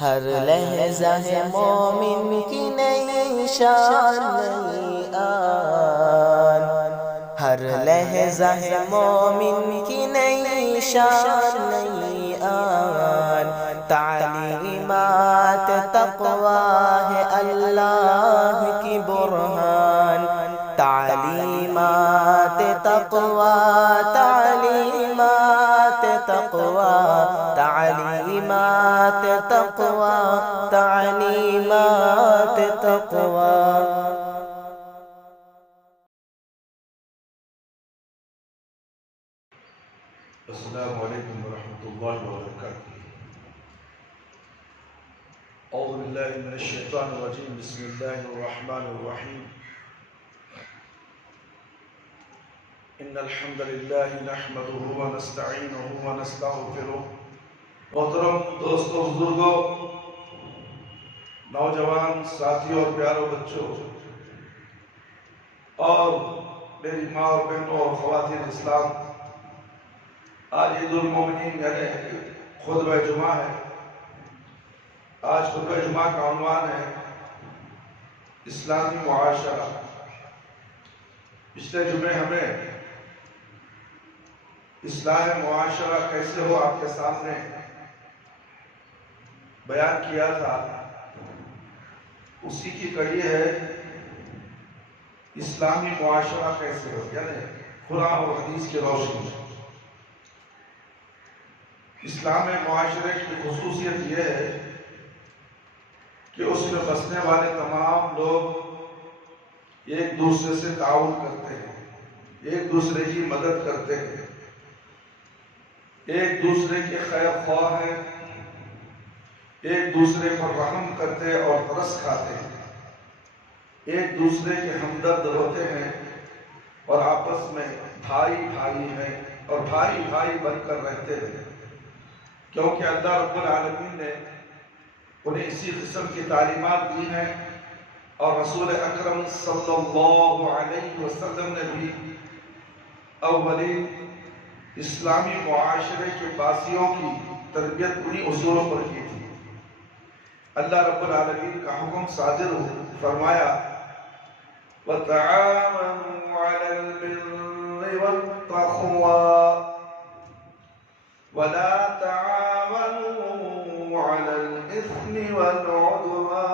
ہر لحظہ ہے مومن کی نئی شان نئی آن، ہر لحظہ ہے مومن کی نئی شان نئی آن، تعلیمات تقویٰ ہے اللہ کی برہان، تعلیمات تقویٰ، تعلیمات تقویٰ، تعلیمات تقویٰ، تعلیمات تقویٰ۔ السلام علیکم ورحمۃ اللہ وبرکاتہ۔ اعوذ باللہ من الشیطان الرجیم، بسم اللہ الرحمن الرحیم۔ ان الحمد للہ نحمده ونستعینہ ونستغفرہ۔ محترم دوستوں، بزرگوں، نوجوان ساتھیوں اور پیاروں بچوں، اور میری ماں اور بہنوں اور خواتین اسلام، آج عید المومنین یعنی خطبہ جمعہ ہے۔ آج خطبہ جمعہ کا عنوان ہے اسلامی معاشرہ۔ پچھلے جمعے ہمیں اصلاح معاشرہ کیسے ہو آپ کے سامنے بیان کیا تھا، اسی کی کڑی ہے اسلامی معاشرہ کیسے ہو، یعنی قرآن اور حدیث کی روشنی میں۔ اسلام معاشرے کی خصوصیت یہ ہے کہ اس میں بسنے والے تمام لوگ ایک دوسرے سے تعاون کرتے ہیں، ایک دوسرے کی مدد کرتے ہیں، ایک دوسرے کے خیر خواہ ہیں، ایک دوسرے پر رحم کرتے اور ترس کھاتے ہیں، ایک دوسرے کے ہمدرد ہوتے ہیں، اور آپس میں بھائی بھائی ہیں اور بھائی بھائی بن کر رہتے ہیں، کیونکہ اللہ رب العالمین نے انہیں اسی قسم کی تعلیمات دی ہیں، اور رسول اکرم صلی اللہ علیہ وسلم نے بھی اولین اسلامی معاشرے کے باسیوں کی تربیت انہی اصولوں پر کی تھی۔ اللہ رب العالمین کا حکم صادر فرمایا وَتَعَاوَنُوا عَلَى الْبِرِّ وَالتَّقْوَىٰ وَلَا تَعَاوَنُوا عَلَى الْإِثْمِ وَالْعُدْوَانِ۔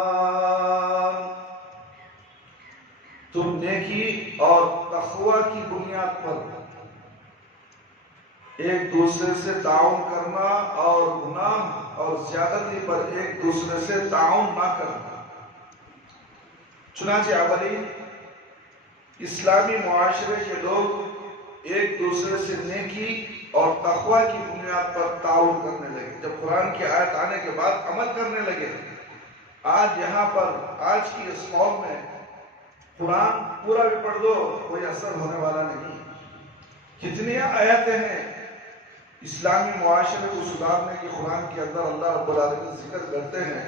تم نیکی اور تقوی کی بنیاد پر ایک دوسرے سے تعاون کرنا اور گناہ اور زیادتی پر ایک دوسرے سے تعاون نہ کرنا۔ چنانچہ اولین اسلامی معاشرے کے لوگ ایک دوسرے سے نیکی اور تقوی کی بنیاد پر تعاون کرنے لگے۔ جب قرآن کی آیت آنے کے بعد عمل کرنے لگے۔ آج یہاں پر آج کی اس قوم میں قرآن پورا بھی پڑھ دو کوئی اثر ہونے والا نہیں۔ کتنی آیتیں ہیں اسلامی معاشرے کو سدھارنے کی قرآن کے اندر اللہ رب العالمین ذکر کرتے ہیں،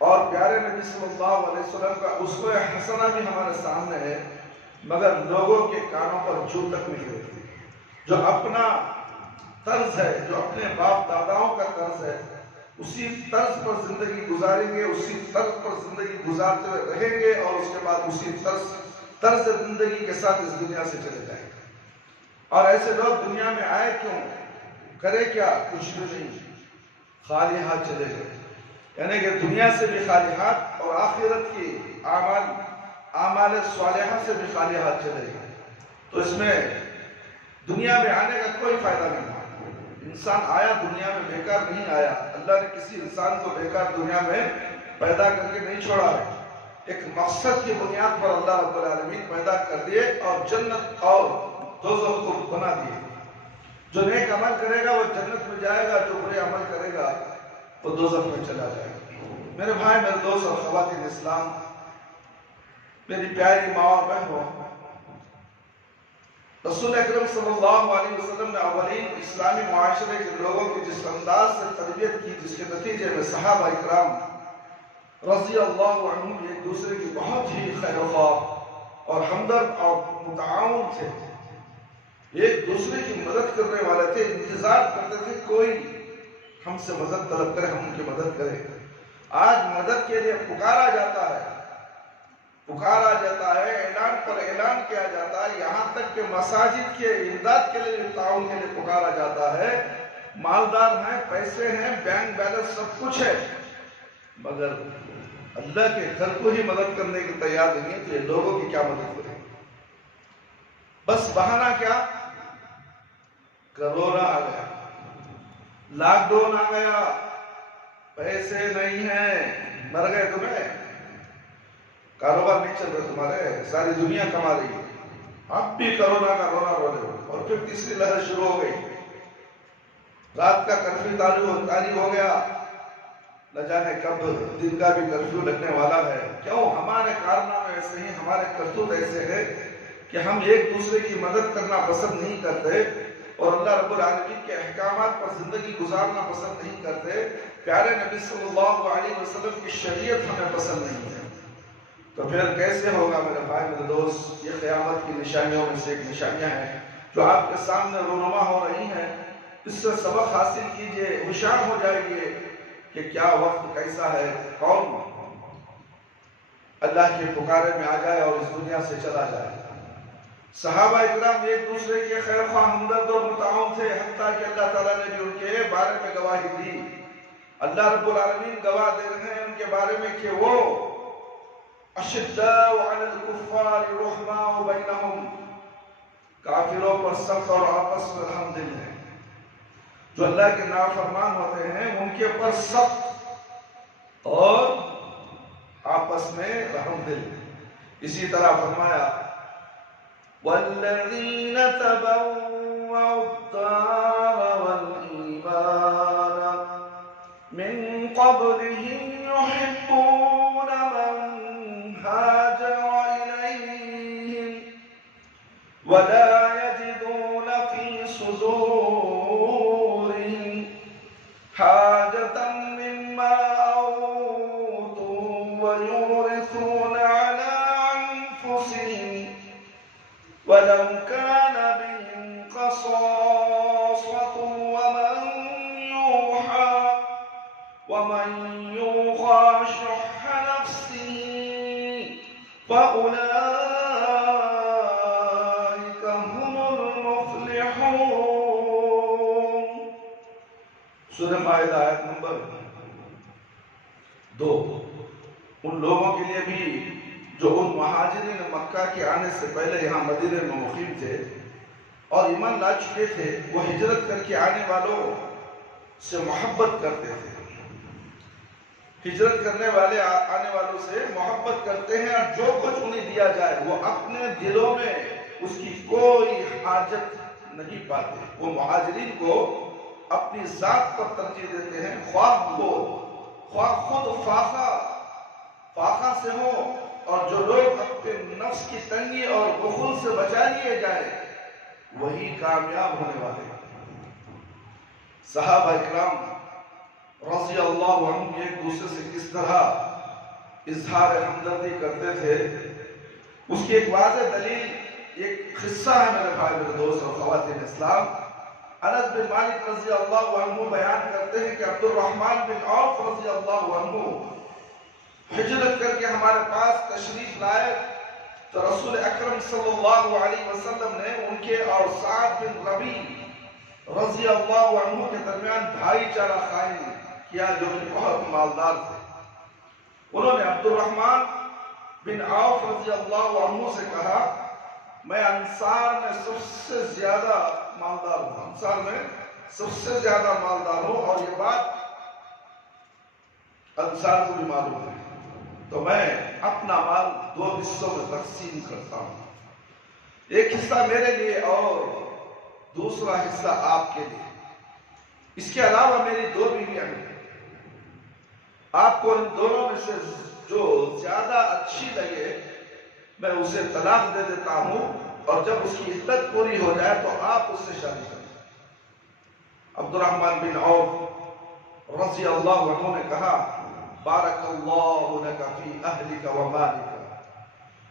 اور پیارے نبی صلی اللہ علیہ وسلم کا اسوہ حسنہ بھی ہمارے سامنے ہے، مگر لوگوں کے کانوں پر جو تک نہیں ہوتی۔ جو اپنا طرز ہے، جو اپنے باپ داداؤں کا طرز ہے، اسی طرز پر زندگی گزاریں گے، اسی طرز پر زندگی گزارتے ہوئے رہیں گے، اور اس کے بعد اسی طرز زندگی کے ساتھ اس دنیا سے چلے جائیں گے۔ اور ایسے لوگ دنیا میں آئے کیوں، کرے کیا، کچھ بھی نہیں، خالی ہاتھ چلے گئے، یعنی کہ دنیا سے بھی خالی ہاتھ اور آخرت کی اعمال صالحہ سے بھی خالی ہاتھ چلے گئے۔ تو اس میں دنیا میں آنے کا کوئی فائدہ نہیں۔ انسان آیا دنیا میں بیکار نہیں آیا، اللہ نے کسی انسان کو بیکار دنیا میں پیدا کر کے نہیں چھوڑا ہے۔ ایک مقصد کی بنیاد پر اللہ رب العالمین پیدا کر دیے اور جنت اور دوزخ کو بنا دیے۔ جو نیک عمل کرے گا وہ جنت میں جائے گا، جو برے عمل کرے گا وہ دوزخ میں چلا جائے گا۔ میرے بھائی، میرے دوست اور خواتین اسلام، میری پیاری ماں اور بہنوں، رسول اکرم صلی اللہ علیہ وسلم نے اولین اسلامی معاشرے کے لوگوں کی جس انداز سے تربیت کی، جس کے نتیجے میں صحابہ اکرام رضی اللہ عنہم ایک دوسرے کی بہت ہی خیر خواہ اور ہمدرد اور متعاون تھے، ایک دوسرے کی مدد کرنے والے تھے، انتظار کرتے تھے کوئی ہم سے مدد طلب کریں، ہم ان کی مدد کریں۔ آج مدد کے لیے پکارا جاتا ہے، اعلان پر اعلان کیا جاتا ہے، یہاں تک کہ مساجد کے امداد کے لیے، تعاون کے لیے پکارا جاتا ہے۔ مالدار ہیں، پیسے ہیں، بینک بیلنس سب کچھ ہے، مگر اللہ کے گھر کو ہی مدد کرنے کے تیار نہیں ہے، تو یہ لوگوں کی کیا مدد کریں؟ بس بہانہ کیا؟ کرونا آ گیا، لاک ڈاؤن آ گیا، پیسے نہیں ہیں، مر گئے تمہیں، کاروبار نہیں چل رہے تمہارے، ساری دنیا کما رہی ہے، اب بھی کرونا کا رونا رو رہے ہو، اور پھر تیسری لہر شروع ہو گئی، رات کا کرفیو تاریخ ہو گیا، نہ جانے کب دن کا بھی کرفیو لگنے والا ہے۔ کیوں؟ ہمارے کارنامے ایسے ہیں، ہمارے کرتوت ایسے ہیں کہ ہم ایک دوسرے کی مدد کرنا پسند نہیں کرتے، اور اللہ رب العالمین کے احکامات پر زندگی گزارنا پسند نہیں کرتے۔ پیارے نبی صلی اللہ علیہ وسلم کی شریعت ہمیں پسند نہیں ہے، تو پھر کیسے ہوگا میرے بھائی میرے دوست؟ یہ قیامت کی نشانیوں میں سے ایک نشانیاں ہیں جو آپ کے سامنے رونما ہو رہی ہیں، اس سے سبق حاصل کیجئے، ہوشیار ہو جائیے کہ کیا وقت کیسا ہے، کون اللہ کے پکارے میں آ جائے اور اس دنیا سے چلا جائے۔ صحابہ اکرام ایک دوسرے کے خیر خواہ، ہمدرد اور متعاون تھے، حتیٰ کہ اللہ تعالیٰ نے بھی ان کے بارے میں گواہی دی۔ اللہ رب العالمین گواہ دے رہے ہیں ان کے بارے میں کہ وہ اشداء علی الکفار رحماء بینہم، کافروں پر سخت اور آپس میں رحم دل ہیں۔ جو اللہ کے نافرمان ہوتے ہیں ان کے پر سخت اور آپس میں رحم دل۔ اسی طرح فرمایا وَالَّذِينَ تَبَوَّعُوا الدَّارَ وَالْإِيمَانَ مِنْ قَبْلِهِمْ يُحِبُّونَ مَنْ هَاجَرَ إِلَيْهِمْ وَلَا يَجِدُونَ فِي صُدُورِهِمْ حَاجَةً مِّمَّا أُوتُوا وَيُؤْثِرُونَ عَلَىٰ أَنفُسِهِمْ وَلَوْ كَانَ بِهِمْ خَصَاصَةٌ وَمَنْ يُوقَ شُحَّ نَفْسِهِ فَأُولَٰئِكَ هُمُ الْمُفْلِحُونَ۔ سورہ مائدہ آیت نمبر 2۔ ان لوگوں کے لیے بھی جو ان مہاجرین مکہ کے آنے سے پہلے یہاں مدینے میں مقیم تھے اور ایمان لا چکے تھے، وہ ہجرت کر کے آنے والوں سے محبت کرتے تھے، ہجرت کرنے والے آنے والوں سے محبت کرتے ہیں، اور جو کچھ انہیں دیا جائے وہ اپنے دلوں میں اس کی کوئی حاجت نہیں پاتے۔ وہ مہاجرین کو اپنی ذات پر ترجیح دیتے ہیں، خواہ خود فاقہ سے ہو، اور جو لوگ اپنے نفس کی تنگی اور بخل سے بچا لیے جائے وہی کامیاب ہونے والے ہیں۔ صحابہ اکرام رضی اللہ عنہ ایک دوسرے سے کس طرح اظہار ہمدردی کرتے تھے، اس کی ایک واضح دلیل ایک قصہ ہے میرے بھائی میرے دوست اور خواتین اسلام۔ انس بن مالک رضی اللہ عنہ بیان کرتے ہیں کہ عبد الرحمن بن عوف رضی اللہ عنہ ہجرت کر کے ہمارے پاس تشریف لائے، تو رسول اکرم صلی اللہ علیہ وسلم نے ان کے اور سعد بن ربیع رضی اللہ عنہ کے درمیان بھائی چارہ قائم کیا، جو کہ بہت مالدار تھے۔ انہوں نے عبد الرحمن بن عوف رضی اللہ عنہ سے کہا، میں انصار میں سب سے زیادہ مالدار ہوں، اور یہ بات انصار کو بھی معلوم ہے، تو میں اپنا مال 2 حصوں میں تقسیم کرتا ہوں، ایک حصہ میرے لیے اور دوسرا حصہ آپ کے لیے۔ اس کے علاوہ میری 2 بیویاں ہیں، آپ کو ان دونوں میں سے جو زیادہ اچھی لگے میں اسے طلاق دے دیتا ہوں، اور جب اس کی عدت پوری ہو جائے تو آپ اس سے شادی کریں۔ عبد الرحمن بن عوف رضی اللہ عنہ نے کہا، بارک اللہ لک فی اہلک و مالک،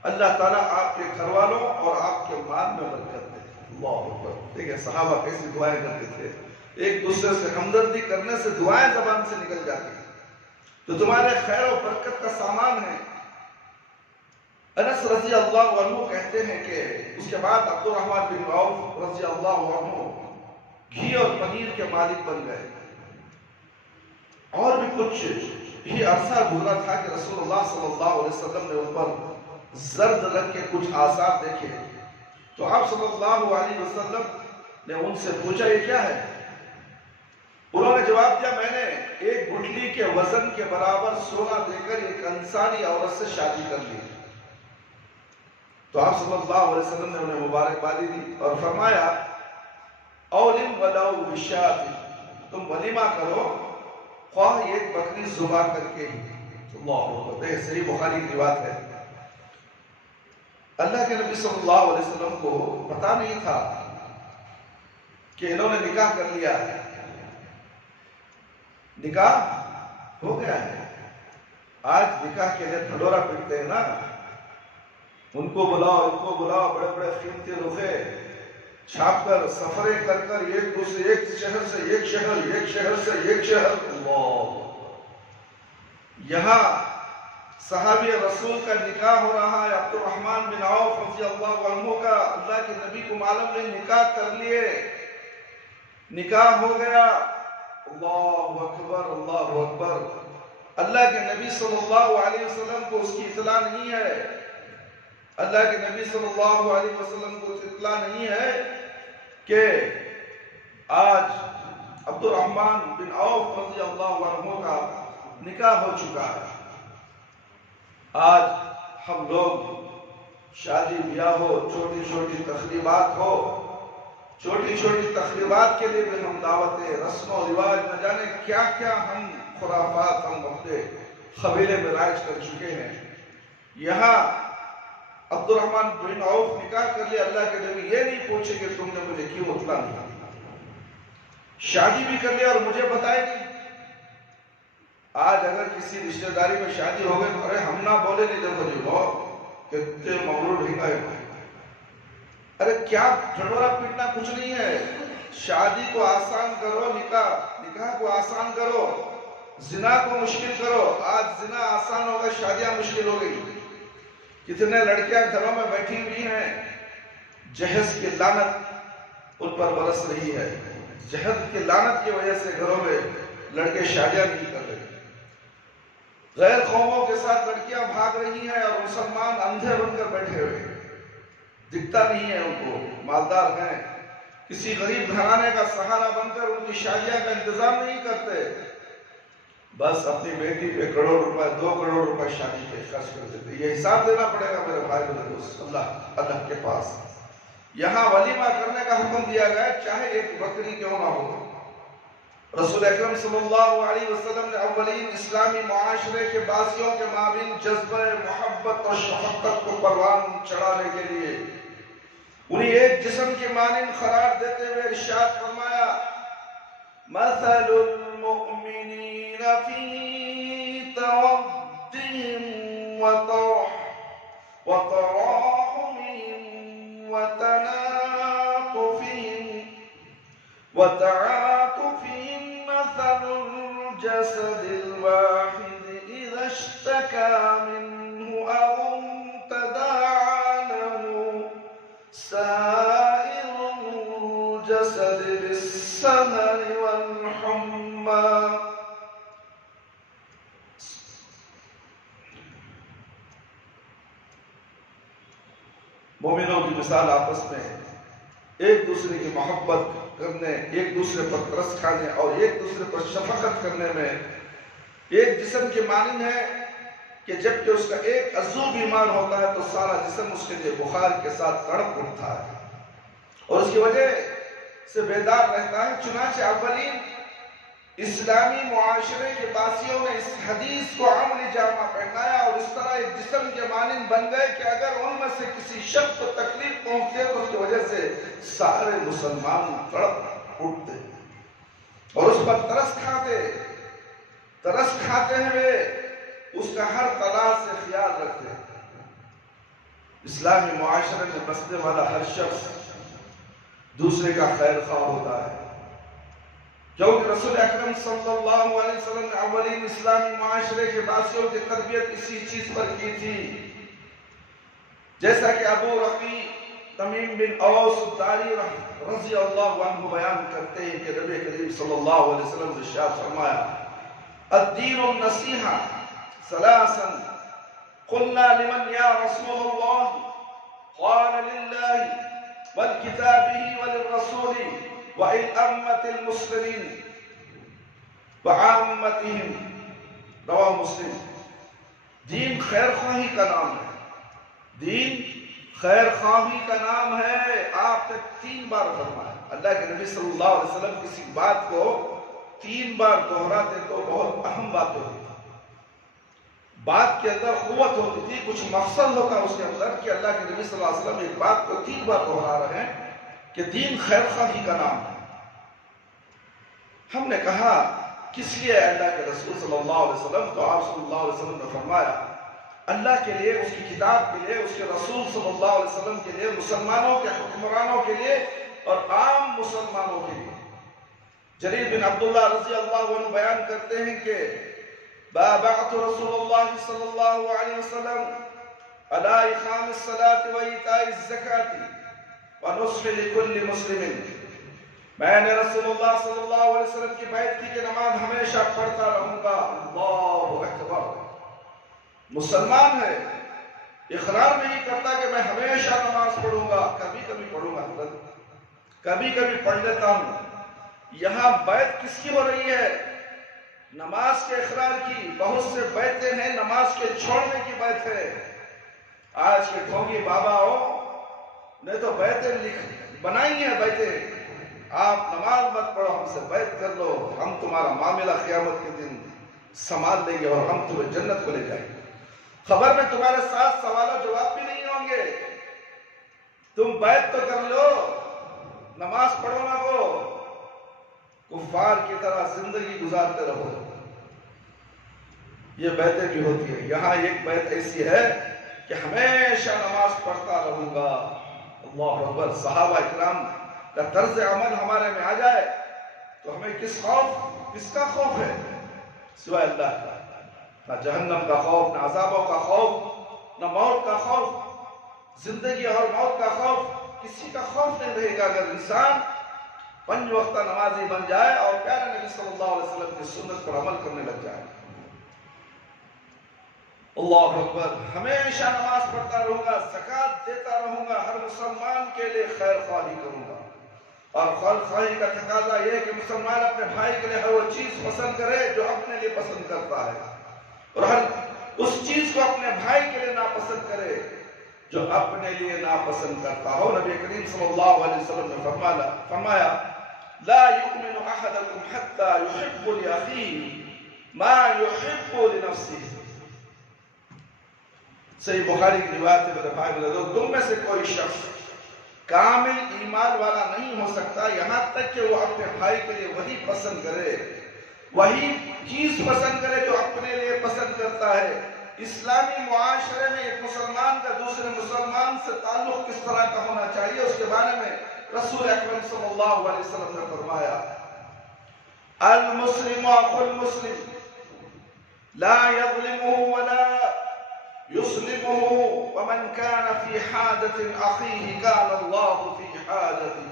اللہ تعالیٰ آپ کے گھر والوں اور آپ کے مال میں برکت دے۔ اللہ اکبر۔ دیکھیں صحابہ کیسی دعائیں کرتے تھے، ایک دوسرے سے ہمدردی کرنے سے دعائیں زبان سے نکل جاتی ہیں تو تمہارے خیر و برکت کا سامان ہے۔ انس رضی اللہ عنہ کہتے ہیں کہ اس کے بعد عبد الرحمن بن عوف رضی اللہ عنہ گھی اور پنیر کے مالک بن گئے، اور بھی کچھ ہی عرصہ گزرا تھا کہ رسول اللہ صلی اللہ علیہ وسلم نے ان پر زرد رنگ کے کچھ آثار دیکھے، تو آپ صلی اللہ علیہ وسلم نے ان سے پوچھا یہ کیا ہے؟ انہوں نے جواب دیا میں نے ایک گٹھلی کے وزن کے برابر سونا دے کر ایک انصاری عورت سے شادی کر لی۔ تو آپ صلی اللہ علیہ وسلم نے انہیں مبارکبادی دی اور فرمایا اولم ولو بشاۃ، تم ولیمہ کرو خواہ ایک بکری ذبح کر کے ہی۔ اللہ اکبر، یہ صحیح بخاری کی روایت ہے۔ اللہ کے نبی صلی اللہ علیہ وسلم کو پتا نہیں تھا کہ انہوں نے نکاح کر لیا ہے، نکاح ہو گیا ہے۔ آج نکاح کے لیے ڈھڈورا پیٹتے ہیں نا، ان کو بلاؤ ان کو بلاؤ، بڑے بڑے قیمتی روپے چھاپ کر سفریں کر کر ایک دوسرے ایک شہر سے ایک شہر، ایک شہر سے ایک شہر۔ اللہ، یہاں صحابی رسول کا نکاح ہو رہا ہے، عبد الرحمن بن عوف رضی اللہ عنہ کا، اللہ کے نبی کو معلوم نے نکاح کر لیے، نکاح ہو گیا۔ اللہ اکبر اللہ اکبر، اللہ کے نبی صلی اللہ علیہ وسلم کو اس کی اطلاع نہیں ہے، اللہ کے نبی صلی اللہ علیہ وسلم کو اطلاع نہیں ہے کہ آج عبد الرحمن بن عوف رضی اللہ عنہ کا نکاح ہو چکا ہے۔ آج ہم لوگ شادی بیاہ ہو، چھوٹی چھوٹی تقریبات ہو، چھوٹی چھوٹی تقریبات کے لیے بھی ہم دعوتیں، رسم و رواج، نہ جانے کیا کیا ہم خرافات ہم اپنے قبیلے میں رائج کر چکے ہیں۔ یہاں عبد الرحمن بن عوف نکاح کر لیا، اللہ کے نبی یہ نہیں پوچھے کہ تم نے مجھے کیوں اطلاع نہیں دی، شادی بھی کر لیا اور مجھے بتائے نہیں۔ آج اگر کسی رشتہ داری میں شادی ہو گئی تو ارے ہم نہ بولے نہیں، دیکھو جی وہ کتنے مغرور ڈھنگا ہے۔ ارے کیا ڈھڈورا پیٹنا کچھ نہیں ہے، شادی کو آسان کرو، نکاح کو آسان کرو، زنا کو مشکل کرو۔ آج زنا آسان ہوگا، شادیاں مشکل ہو گئی۔ کتنے لڑکیاں گھروں میں بیٹھی ہوئی ہیں، جہیز کی لعنت ان پر برس رہی ہے، جہیز کی لعنت کی وجہ سے گھروں میں لڑکے شادیاں نہیں کر رہے، غیر قوموں کے ساتھ لڑکیاں بھاگ رہی ہیں، اور مسلمان اندھے بن کر بیٹھے ہوئے، دکھتا نہیں ہے ان کو، مالدار ہیں، کسی غریب گھرانے کا سہارا بن کر ان کی شادیاں کا انتظام نہیں کرتے، بس اپنی بیٹی پہ کروڑ روپے 2 کروڑ روپے شادی پہ خرچ کر دیتے۔ یہ حساب دینا پڑے گا میرے بھائی میرے دوست اللہ کے پاس۔ یہاں ولیمہ کرنے کا حکم دیا گیا، چاہے ایک بکری کیوں نہ ہو۔ رسول اکرم صلی اللہ علیہ وسلم نے اولین اسلامی معاشرے کے باسیوں کے مابین جذبہ محبت اور شفقت کو پروان چڑھانے کے لیے انہیں ایک جسم کے مانند قرار دیتے ہوئے ارشاد فرمایا، مثل المؤمنین فی تودہم وتراحمہم وتعاطفهم مثل الجسد الواحد إذا اشتكى منه أو تداعى له سائر الجسد بالسهر والحمى۔ مومنوں کی مثال آپس میں ایک دوسرے کی محبت کرنے، ایک دوسرے پر ترس کھانے اور ایک دوسرے پر شفقت کرنے میں ایک جسم کے مانند ہے کہ جب کہ اس کا ایک عضو بیمار ہوتا ہے تو سارا جسم اس کے لیے بخار کے ساتھ تڑپ اٹھتا ہے اور اس کی وجہ سے بیدار رہتا ہے۔ چنانچہ اولین اسلامی معاشرے کے باسیوں نے اس حدیث کو عملی جامہ پہنایا اور اس طرح ایک جسم کے مانند بن گئے کہ اگر ان میں سے کسی شخص کو تکلیف پہنچے تو اس کی وجہ سے سارے مسلمان تڑپ اٹھتے اور اس پر ترس کھاتے ہوئے اس کا ہر طرح سے خیال رکھتے۔ اسلامی معاشرے میں بسنے والا ہر شخص دوسرے کا خیر خواہ ہوتا ہے، کیونکہ رسول اکرم صلی اللہ علیہ وسلم نے اولین اسلامی معاشرے کے باسیوں کی تربیت اسی چیز پر کی تھی. جیسا کہ ابو رقی تمیم بن اوس الداری رضی اللہ عنہ بیان کرتے ہیں کہ نبی کریم صلی اللہ علیہ وسلم نے ارشاد فرمایا الدین النصیحہ ثلاثا قلنا لمن یا رسول اللہ قال للہ ولکتابہ وللرسول وَإِلْأَمَّةِ الْمُسْلِمِينَ وَعَامَّتِهِمْ رواہ مسلم. دین خیر خواہی کا نام ہے. دین خیر خواہی کا نام ہے. آپ نے 3 بار فرمایا. اللہ کے نبی صلی اللہ علیہ وسلم کسی بات کو 3 بار دہراتے تو بہت اہم بات ہوتی تھی. بات کے اندر قوت ہوتی تھی, کچھ مقصد ہوتا اس کے اندر کہ اللہ کے نبی صلی اللہ علیہ وسلم ایک بات کو 3 بار دہرا رہے ہیں کہ دین خیر خواہی کا نام ہے. ہم نے کہا کس لیے اللہ کے رسول صلی اللہ علیہ وسلم؟ تو آپ صلی اللہ علیہ وسلم نے فرمایا اللہ کے لیے, اس کی کتاب کے لیے, اس کے رسول صلی اللہ علیہ وسلم کے لیے, مسلمانوں کے حکمرانوں کے لیے اور عام مسلمانوں کے لیے. جریر بن عبداللہ رضی اللہ عنہ بیان کرتے ہیں کہ بابعت رسول اللہ صلی اللہ علیہ وسلم علی اقام الصلاة و ایتاء الزکاة وَنُصْفِ لِكُلِّ مُسْلِمٍ. میں نے رسول اللہ صلی اللہ علیہ وسلم کی بیعت کی کہ نماز ہمیشہ پڑھتا رہوں گا. اللہ اکبر. مسلمان ہے, اقرار نہیں کرتا کہ میں ہمیشہ نماز پڑھوں گا, کبھی کبھی پڑھوں گا, کبھی کبھی پڑھ لیتا ہوں. یہاں بیعت کس کی ہو رہی ہے؟ نماز کے اقرار کی. بہت سے بیعتیں ہیں نماز کے چھوڑنے کی بیعت ہے. آج کے ڈھونگی باباؤں نے تو بیعتیں بنائی ہیں. بیعتیں آپ نماز مت پڑھو, ہم سے بیعت کر لو, ہم تمہارا معاملہ قیامت کے دن سنبھال لیں گے اور ہم تمہیں جنت کو لے جائیں گے. خبر میں تمہارے ساتھ سوال و جواب بھی نہیں ہوں گے. تم بیعت تو کر لو, نماز پڑھو نہ. وہ کفار کی طرح زندگی گزارتے رہو. یہ بیعتیں بھی ہوتی ہیں. یہاں ایک بیعت ایسی ہے کہ ہمیشہ نماز پڑھتا رہوں گا. اللہ اکبر. صحابہ اکرام کا طرز عمل ہمارے میں آ جائے تو ہمیں کس کا خوف ہے سوائے اللہ کا؟ نہ جہنم کا خوف, نہ عذابوں کا خوف, نہ موت کا خوف. زندگی اور موت کا خوف کسی کا خوف نہیں رہے گا اگر انسان 5 وقتہ نمازی بن جائے اور پیارے نبی صلی اللہ علیہ وسلم کی سنت پر عمل کرنے لگ جائے. اللہ اکبر. ہمیشہ نماز پڑھتا رہوں گا, زکوٰۃ دیتا رہوں گا, ہر مسلمان کے لیے خیر خواہی کروں گا. اور خیر خواہی کا تقاضا یہ ہے کہ مسلمان اپنے بھائی کے لیے ہر وہ چیز پسند کرے جو اپنے لیے پسند کرتا ہے, اور ہر اس چیز کو اپنے بھائی کے لیے ناپسند کرے جو اپنے لیے ناپسند کرتا ہو. نبی کریم صلی اللہ علیہ وسلم نے فرمایا لا يؤمن احدكم حتى يحب لاخيه ما يحب لنفسه. صحیح بخاری کی روایت ہے. میرے بھائی بھائی, تم میں سے کوئی شخص کامل ایمان والا نہیں ہو سکتا یہاں تک کہ وہ اپنے بھائی کے لیے وہی پسند کرے, وہی چیز پسند کرے جو اپنے لیے پسند کرتا ہے. اسلامی معاشرے میں ایک مسلمان کا دوسرے مسلمان سے تعلق کس طرح کا ہونا چاہیے اس کے بارے میں رسول اکرم صلی اللہ علیہ وسلم نے فرمایا المسلم اخو المسلم لا يظلمه ولا يسلمه ومن كان في حاجة أخيه كان الله في حاجته.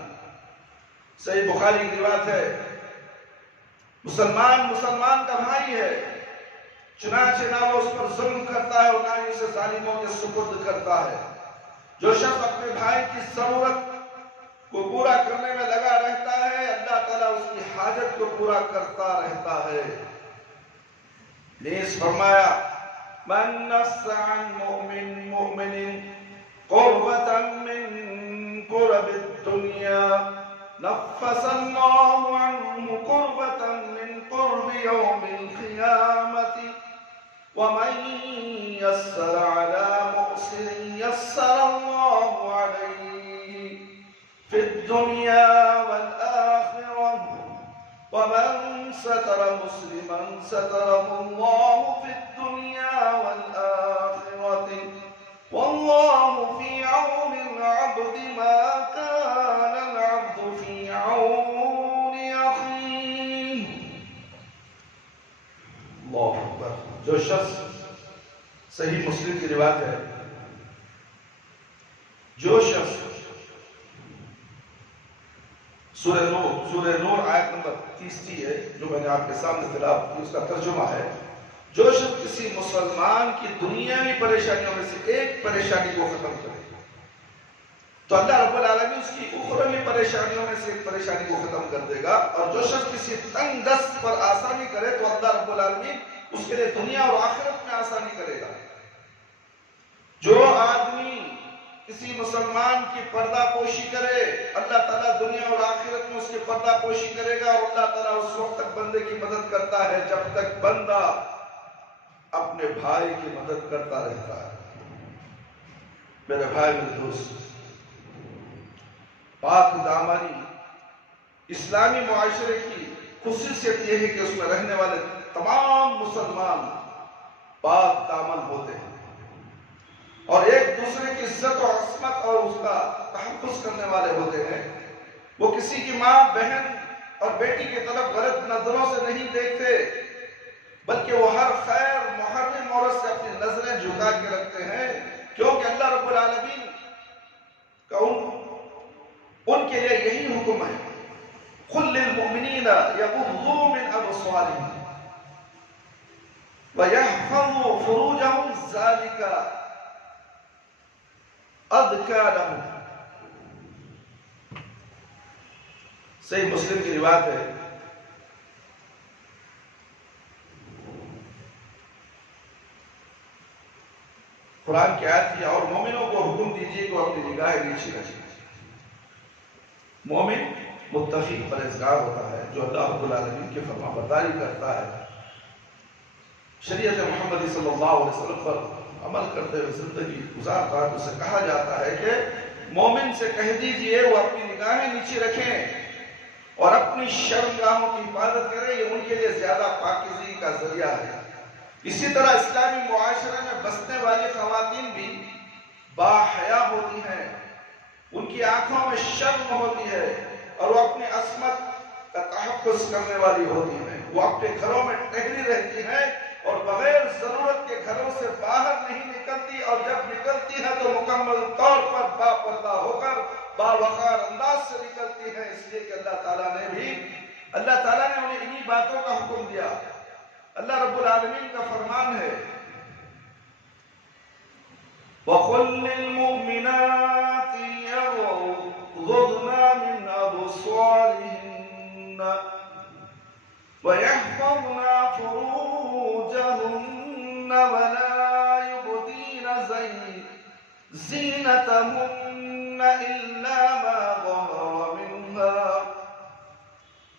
صحیح بخاری کی روایت ہے. مسلمان کا بھائی ہے, چنانچہ نہ وہ اس پر ظلم کرتا ہے اور نہ ہی اسے ظالموں کے سپرد کرتا ہے. جو شخص اپنے بھائی کی ضرورت کو پورا کرنے میں لگا رہتا ہے اللہ تعالیٰ اس کی حاجت کو پورا کرتا رہتا ہے. نیز فرمایا من نفس عن مؤمن قربة من قرب الدنيا نفس الله عنه قربة من قرب يوم القيامة ومن يسر على مؤسر يسر الله عليه في الدنيا والآخرة ومن ستر مسلما ستره الله في الدنيا والآخرة والله في عون العبد ما كان العبد في عون أخيه. طرف جو شخص، صحیح مسلم کی روایت ہے، جو شخص سورہ نور آیت نمبر 30 ہے جو میں نے آپ کے سامنے تلاوت کی، اس کا ترجمہ ہے، جو شخص کسی مسلمان کی دنیاوی پریشانیوں میں سے ایک پریشانی کو ختم کرے تو اللہ رب العالمین اس کی اخروی پریشانیوں میں سے ایک پریشانی کو ختم کر دے گا، اور جو شخص کسی تنگ دست پر آسانی کرے تو اللہ رب العالمین اس کے لیے دنیا اور آخرت میں آسانی کرے گا۔ جو آدمی کسی مسلمان کی پردہ پوشی کرے، اللہ تعالیٰ دنیا اور آخرت میں اس کی پردہ پوشی کرے گا، اور اللہ تعالیٰ اس وقت تک بندے کی مدد کرتا ہے جب تک بندہ اپنے بھائی کی مدد کرتا رہتا ہے۔ میرے بھائی، میرے دوست، پاک دامانی اسلامی معاشرے کی خصوصیت یہ ہے کہ اس میں رہنے والے تمام مسلمان پاک دامن ہوتے ہیں اور ایک دوسرے کی عزت و عصمت اور اس کا تحفظ کرنے والے ہوتے ہیں۔ وہ کسی کی ماں، بہن اور بیٹی کی طرف غلط نظروں سے نہیں دیکھتے، بلکہ وہ ہر خیر محرم عورت سے اپنی نظریں جھکا کے رکھتے ہیں، کیونکہ اللہ رب العالمین کا ان کے لیے یہی حکم ہے، قُل لِّلْمُؤْمِنِينَ يَغُضُّوا مِنْ أَبْصَارِهِمْ وَيَحْفَظُوا فُرُوجَهُمْ ذَلِكَ أَزْكَىٰ لَهُمْ۔ صحیح مسلم کی روایت ہے، قرآن کی آیت ہے، اور مومنوں کو حکم دیجیے کہ وہ اپنی نگاہیں نیچے رکھیں۔ مومن متقی پرہیزگار ہوتا ہے جو اللہ رب العالمین کی فرما برداری کرتا ہے، شریعت محمدی صلی اللہ علیہ وسلم پر عمل کرتے ہوئے زندگی گزارتا ہے۔ اسے کہا جاتا ہے کہ مومن سے کہہ دیجئے وہ اپنی نگاہیں نیچے رکھیں اور اپنی شرمگاہوں کی حفاظت کریں، یہ ان کے لیے زیادہ پاکیزگی کا ذریعہ ہے۔ اسی طرح اسلامی معاشرے میں بسنے والی خواتین بھی باحیا ہوتی ہیں، ان کی آنکھوں میں شرم ہوتی ہے اور وہ اپنی عصمت کا تحفظ کرنے والی ہوتی ہیں۔ وہ اپنے گھروں میں ٹہری رہتی ہیں اور بغیر ضرورت کے گھروں سے باہر نہیں نکلتی، اور جب نکلتی ہے تو مکمل طور پر با پردہ ہو کر باوقار انداز سے نکلتی ہیں، اس لیے کہ اللہ تعالیٰ نے انہیں انہی باتوں کا حکم دیا۔ اللہ رب العالمین کا فرمان ہے، وَقُلْ لِلْمُؤْمِنَاتِ يَغْضُضْنَ مِنْ أَبْصَارِهِنَّ وَيَحْفَظْنَ فُرُوجَهُنَّ وَلَا يُبْدِينَ زِينَتَهُنَّ إِلَّا مَا ظَهَرَ مِنْهَا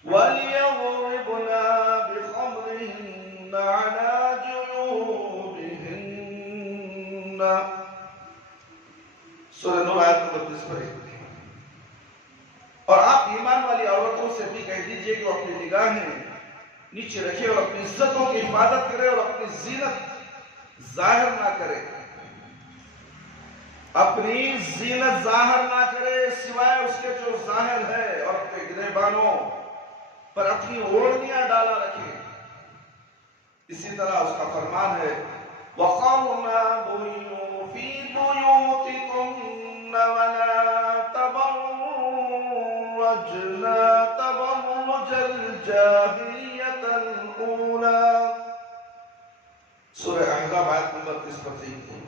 وَلْيَضْرِبْنَ بِخَمُرِهِنَّ عَلَى جُيُوبِهِنَّ۔ سورہ نور آیت نمبر 30 پر۔ اور آپ ایمان والی عورتوں سے بھی کہہ دیجئے کہ وہ اپنی نگاہیں نیچے رکھے اور اپنی عزتوں کی حفاظت کرے اور اپنی زینت ظاہر نہ کرے، اپنی زینت ظاہر نہ کرے سوائے اس کے جو ظاہر ہے، اور اپنے گریبانوں پر اپنی اوڑھنیاں ڈالا رکھے۔ اسی طرح اس کا فرمان ہے، وَقَرْنَ فِي بُيُوتِكُنَّ وَلَا تَبَرَّجْنَ تَبَرُّجَ الْجَاهِلِيَّةِ الْأُولَى۔ سورہ احزاب آیت نمبر 30 پر دیکھیں،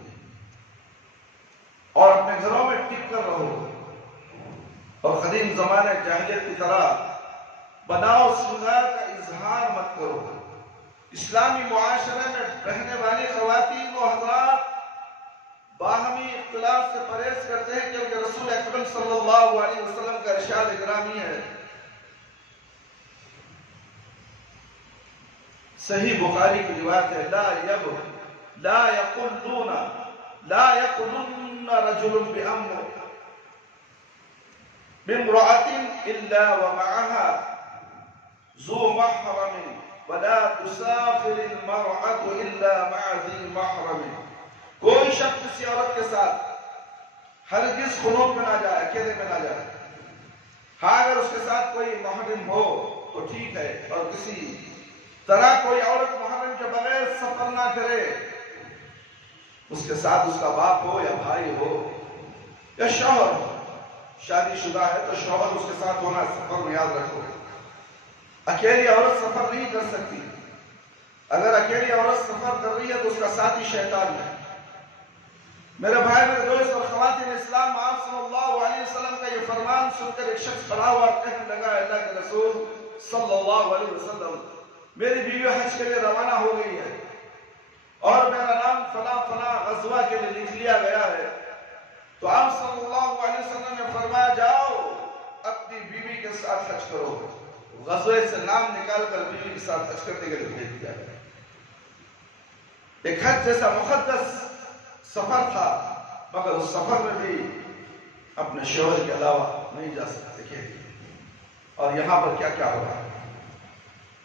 اور اپنے گھروں میں ٹک کر رہو اور قدیم زمانے جاہلیت کی طرح بناؤ سنگار کا اظہار مت کرو۔ اسلامی معاشرے میں رہنے والی خواتین و حضرات باہمی اختلاف سے پرہیز کرتے ہیں، کیونکہ رسول اکرم صلی اللہ علیہ وسلم کا ارشاد گرامی ہے، صحیح بخاری کی روایت ہے، لا يقلن رجل بامرأة إلا ومعها ذو محرم ولا تسافر المرأة إلا مع ذي محرم۔ کوئی شخص کسی عورت کے ساتھ ہرگز خلوت میں نہ جائے، اکیلے میں نہ جائے، ہاں اگر اس کے ساتھ کوئی محرم ہو تو ٹھیک ہے، اور کسی طرح کوئی عورت محرم کے بغیر سفر نہ کرے، اس کے ساتھ اس کا باپ ہو یا بھائی ہو یا شوہر ہو، شادی شدہ ہے تو شوہر اس کے ساتھ ہونا، سفر میں یاد رکھو۔ اکیلی عورت سفر نہیں کر سکتی، اگر اکیلی عورت سفر کر رہی ہے تو اس کا ساتھی شیطان ہے۔ میرے بھائی، میرے دوست اور خواتین اسلام، آپ صلی اللہ علیہ وسلم کا یہ فرمان سن کر ایک شخص کھڑا ہوا کہنے لگا، اللہ کے رسول صلی اللہ علیہ وسلم، میری بیوی حج کے لیے روانہ ہو گئی ہے اور میرا نام فلاں فلاں غزوہ کے لیے لکھ لیا گیا ہے۔ تو آپ صلی اللہ علیہ وسلم نے فرمایا، جاؤ اپنی بیوی کے ساتھ حج کرو۔ غزوے سے نام نکال کر بیوی کے ساتھ حج کرنے کے لیے بھیج دیا گیا۔ ایک حج جیسا مقدس سفر تھا، مگر اس سفر میں بھی اپنے شوہر کے علاوہ نہیں جا سکتے تھے۔ اور یہاں پر کیا کیا ہو رہا ہے،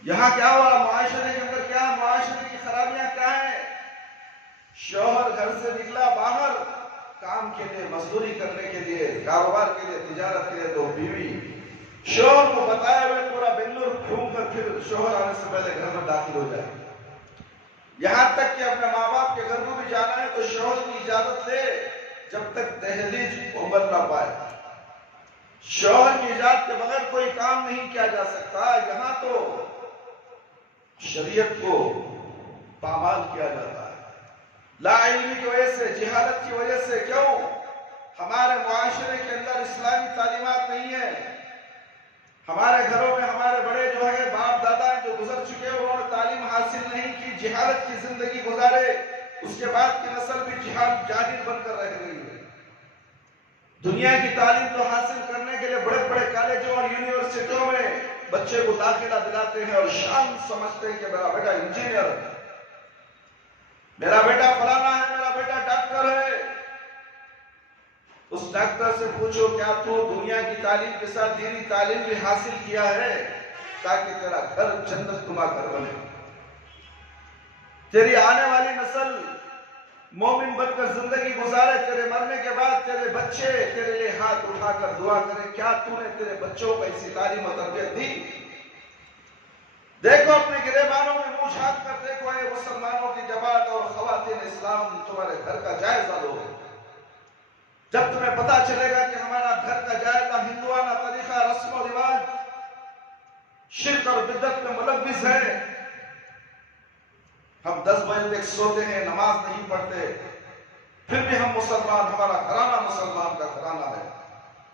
یہاں کیا ہوا، معاشرے کے اندر کیا، معاشرے کی خرابیاں کیا ہیں۔ شوہر گھر سے نکلا باہر کام کے لیے، مزدوری کرنے کے لیے، کاروبار کے لیے، تجارت کے لیے، تو بیوی شوہر کو بتائے ہوئے پورا بنگلور گھوم کر پھر شوہر آنے سے پہلے گھر میں داخل ہو جائے۔ یہاں تک کہ اپنے ماں باپ کے گھر کو بھی جانا ہے تو شوہر کی اجازت لے، جب تک دہلیز ابھر نہ پائے۔ شوہر کی اجازت کے بغیر کوئی کام نہیں کیا جا سکتا۔ یہاں تو شریعت کو پامال کیا جاتا ہے، لا علمی کی وجہ سے، جہالت کی وجہ سے۔ کیوں؟ ہمارے معاشرے کے اندر اسلامی تعلیمات نہیں ہے۔ ہمارے گھروں میں ہمارے بڑے جو ہے باپ دادا جو گزر چکے ہیں، انہوں نے تعلیم حاصل نہیں کی، جہالت کی زندگی گزارے، اس کے بعد کی نسل بھی جاہل بن کر رہ گئی ہے۔ دنیا کی تعلیم تو حاصل کرنے کے لیے بڑے بڑے کالجوں اور یونیورسٹیوں میں بچے کو داخلہ دلاتے ہیں اور شان سمجھتے ہیں کہ میرا بیٹا انجینئر ہے، میرا بیٹا فلانا ہے، میرا بیٹا ڈاکٹر ہے۔ اس ڈاکٹر سے پوچھو، کیا تو دنیا کی تعلیم کے ساتھ دینی تعلیم بھی حاصل کیا ہے تاکہ تیرا گھر جنت تمہا گھر بنے، تیری آنے والی نسل مومن بن کر زندگی گزارے، تیرے مرنے کے بعد تیرے بچے تیرے لیے ہاتھ اٹھا کر دعا کریں۔ کیا تو نے تیرے بچوں کو ایسی تعلیم و تربیت دی؟ دیکھو اپنے گریبانوں میں منہ جھانک کر دیکھو، اے مسلمانوں کی جماعت اور خواتین اسلام، تمہارے گھر کا جائزہ لو۔ جب تمہیں پتا چلے گا کہ ہمارا گھر کا جائزہ ہندوانہ طریقہ، رسم و رواج، شرک اور بدعت میں ملوث ہے، ہم 10 بجے تک سوتے ہیں، نماز نہیں پڑھتے، پھر بھی ہم مسلمان، ہمارا گھرانہ مسلمان کا گھرانہ ہے،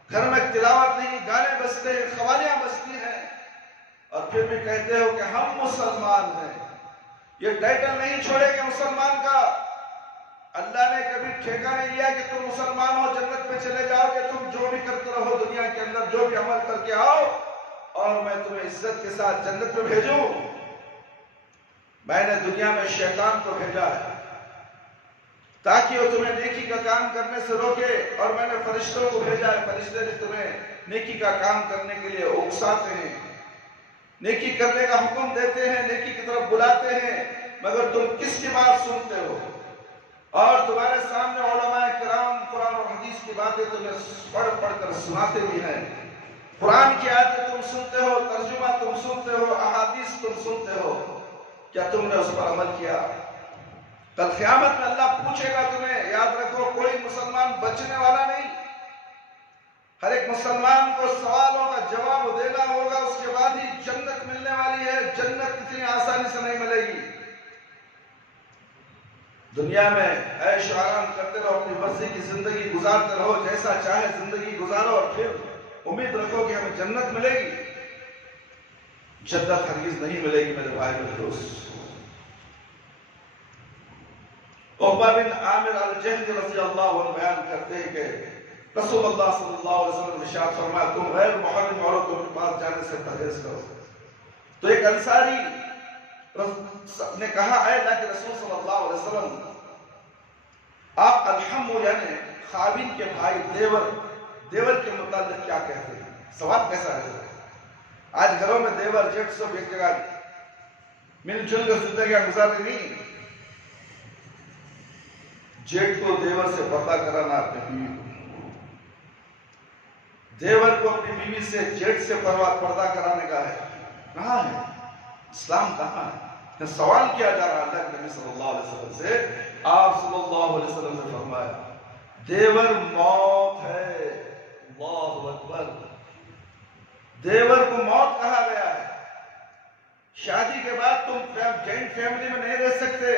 گھر میں تلاوت نہیں، گانے بجتے ہیں، قوالیاں بجتی ہیں، اور پھر بھی کہتے ہو کہ ہم مسلمان ہیں۔ یہ ٹائٹل نہیں چھوڑے گے مسلمان کا۔ اللہ نے کبھی ٹھیکہ نہیں لیا کہ تم مسلمان ہو جنت میں چلے جاؤ گے، تم جو بھی کرتے رہو دنیا کے اندر، جو بھی عمل کر کے آؤ اور میں تمہیں عزت کے ساتھ جنت میں بھیجوں۔ میں نے دنیا میں شیطان کو بھیجا ہے تاکہ وہ تمہیں نیکی کا کام کرنے سے روکے، اور میں نے فرشتوں کو بھیجا ہے، فرشتے بھی تمہیں نیکی کا کام کرنے کے لیے اکساتے ہیں، نیکی کرنے کا حکم دیتے ہیں، نیکی کی طرف بلاتے ہیں، مگر تم کس کی بات سنتے ہو؟ اور تمہارے سامنے علماء کرام قرآن اور حدیث کی باتیں تمہیں پڑھ پڑھ کر سناتے بھی ہیں، قرآن کی آیتیں تم سنتے ہو، ترجمہ تم سنتے ہو، احادیث تم سنتے ہو، کیا تم نے اس پر عمل کیا؟ کل قیامت میں اللہ پوچھے گا تمہیں، یاد رکھو کوئی مسلمان بچنے والا نہیں، ہر ایک مسلمان کو سوالوں کا جواب دینا ہوگا، اس کے بعد ہی جنت ملنے والی ہے۔ جنت اتنی آسانی سے نہیں ملے گی۔ دنیا میں عیش و آرام کرتے رہو، اپنی مرضی کی زندگی گزارتے رہو، جیسا چاہے زندگی گزارو، اور پھر امید رکھو کہ ہمیں جنت ملے گی۔ جنت ہرگز نہیں ملے گی میرے بھائی میرے دوست۔ عقبہ بن عامر الجہنی رضی اللہ عنہ بیان کرتے ہیں کہ رسول اللہ صلی اللہ علیہ وسلم نے ارشاد فرمایا، تم غیر محرم عورتوں کے پاس جانے سے پرہیز کرو۔ تو ایک انصاری نے کہا، اے اللہ کے رسول صلی اللہ علیہ وسلم، آپ الحم یعنی خاوند کے بھائی دیور کے متعلق کیا کہتے ہیں؟ سوال کیسا ہے؟ آج گھروں میں دیور جیٹ سب ایک جگہ مل جل کر زندگیاں گزارتے نہیں۔ جیٹ کو دیور سے پردہ کرانا اپنی بیوی کو، دیور کو اپنی بیوی سے جیٹ سے پردہ کرانے کا ہے، کہاں ہے؟ اسلام کہاں ہے؟ سوال کیا جا رہا اللہ کے نبی صلی اللہ علیہ وسلم سے. آپ صلی اللہ علیہ وسلم نے فرمایا دیور موت ہے. اللہ اکبر. دیور کو موت کہا گیا ہے. شادی کے بعد تم جوائنٹ فیملی میں نہیں رہ سکتے.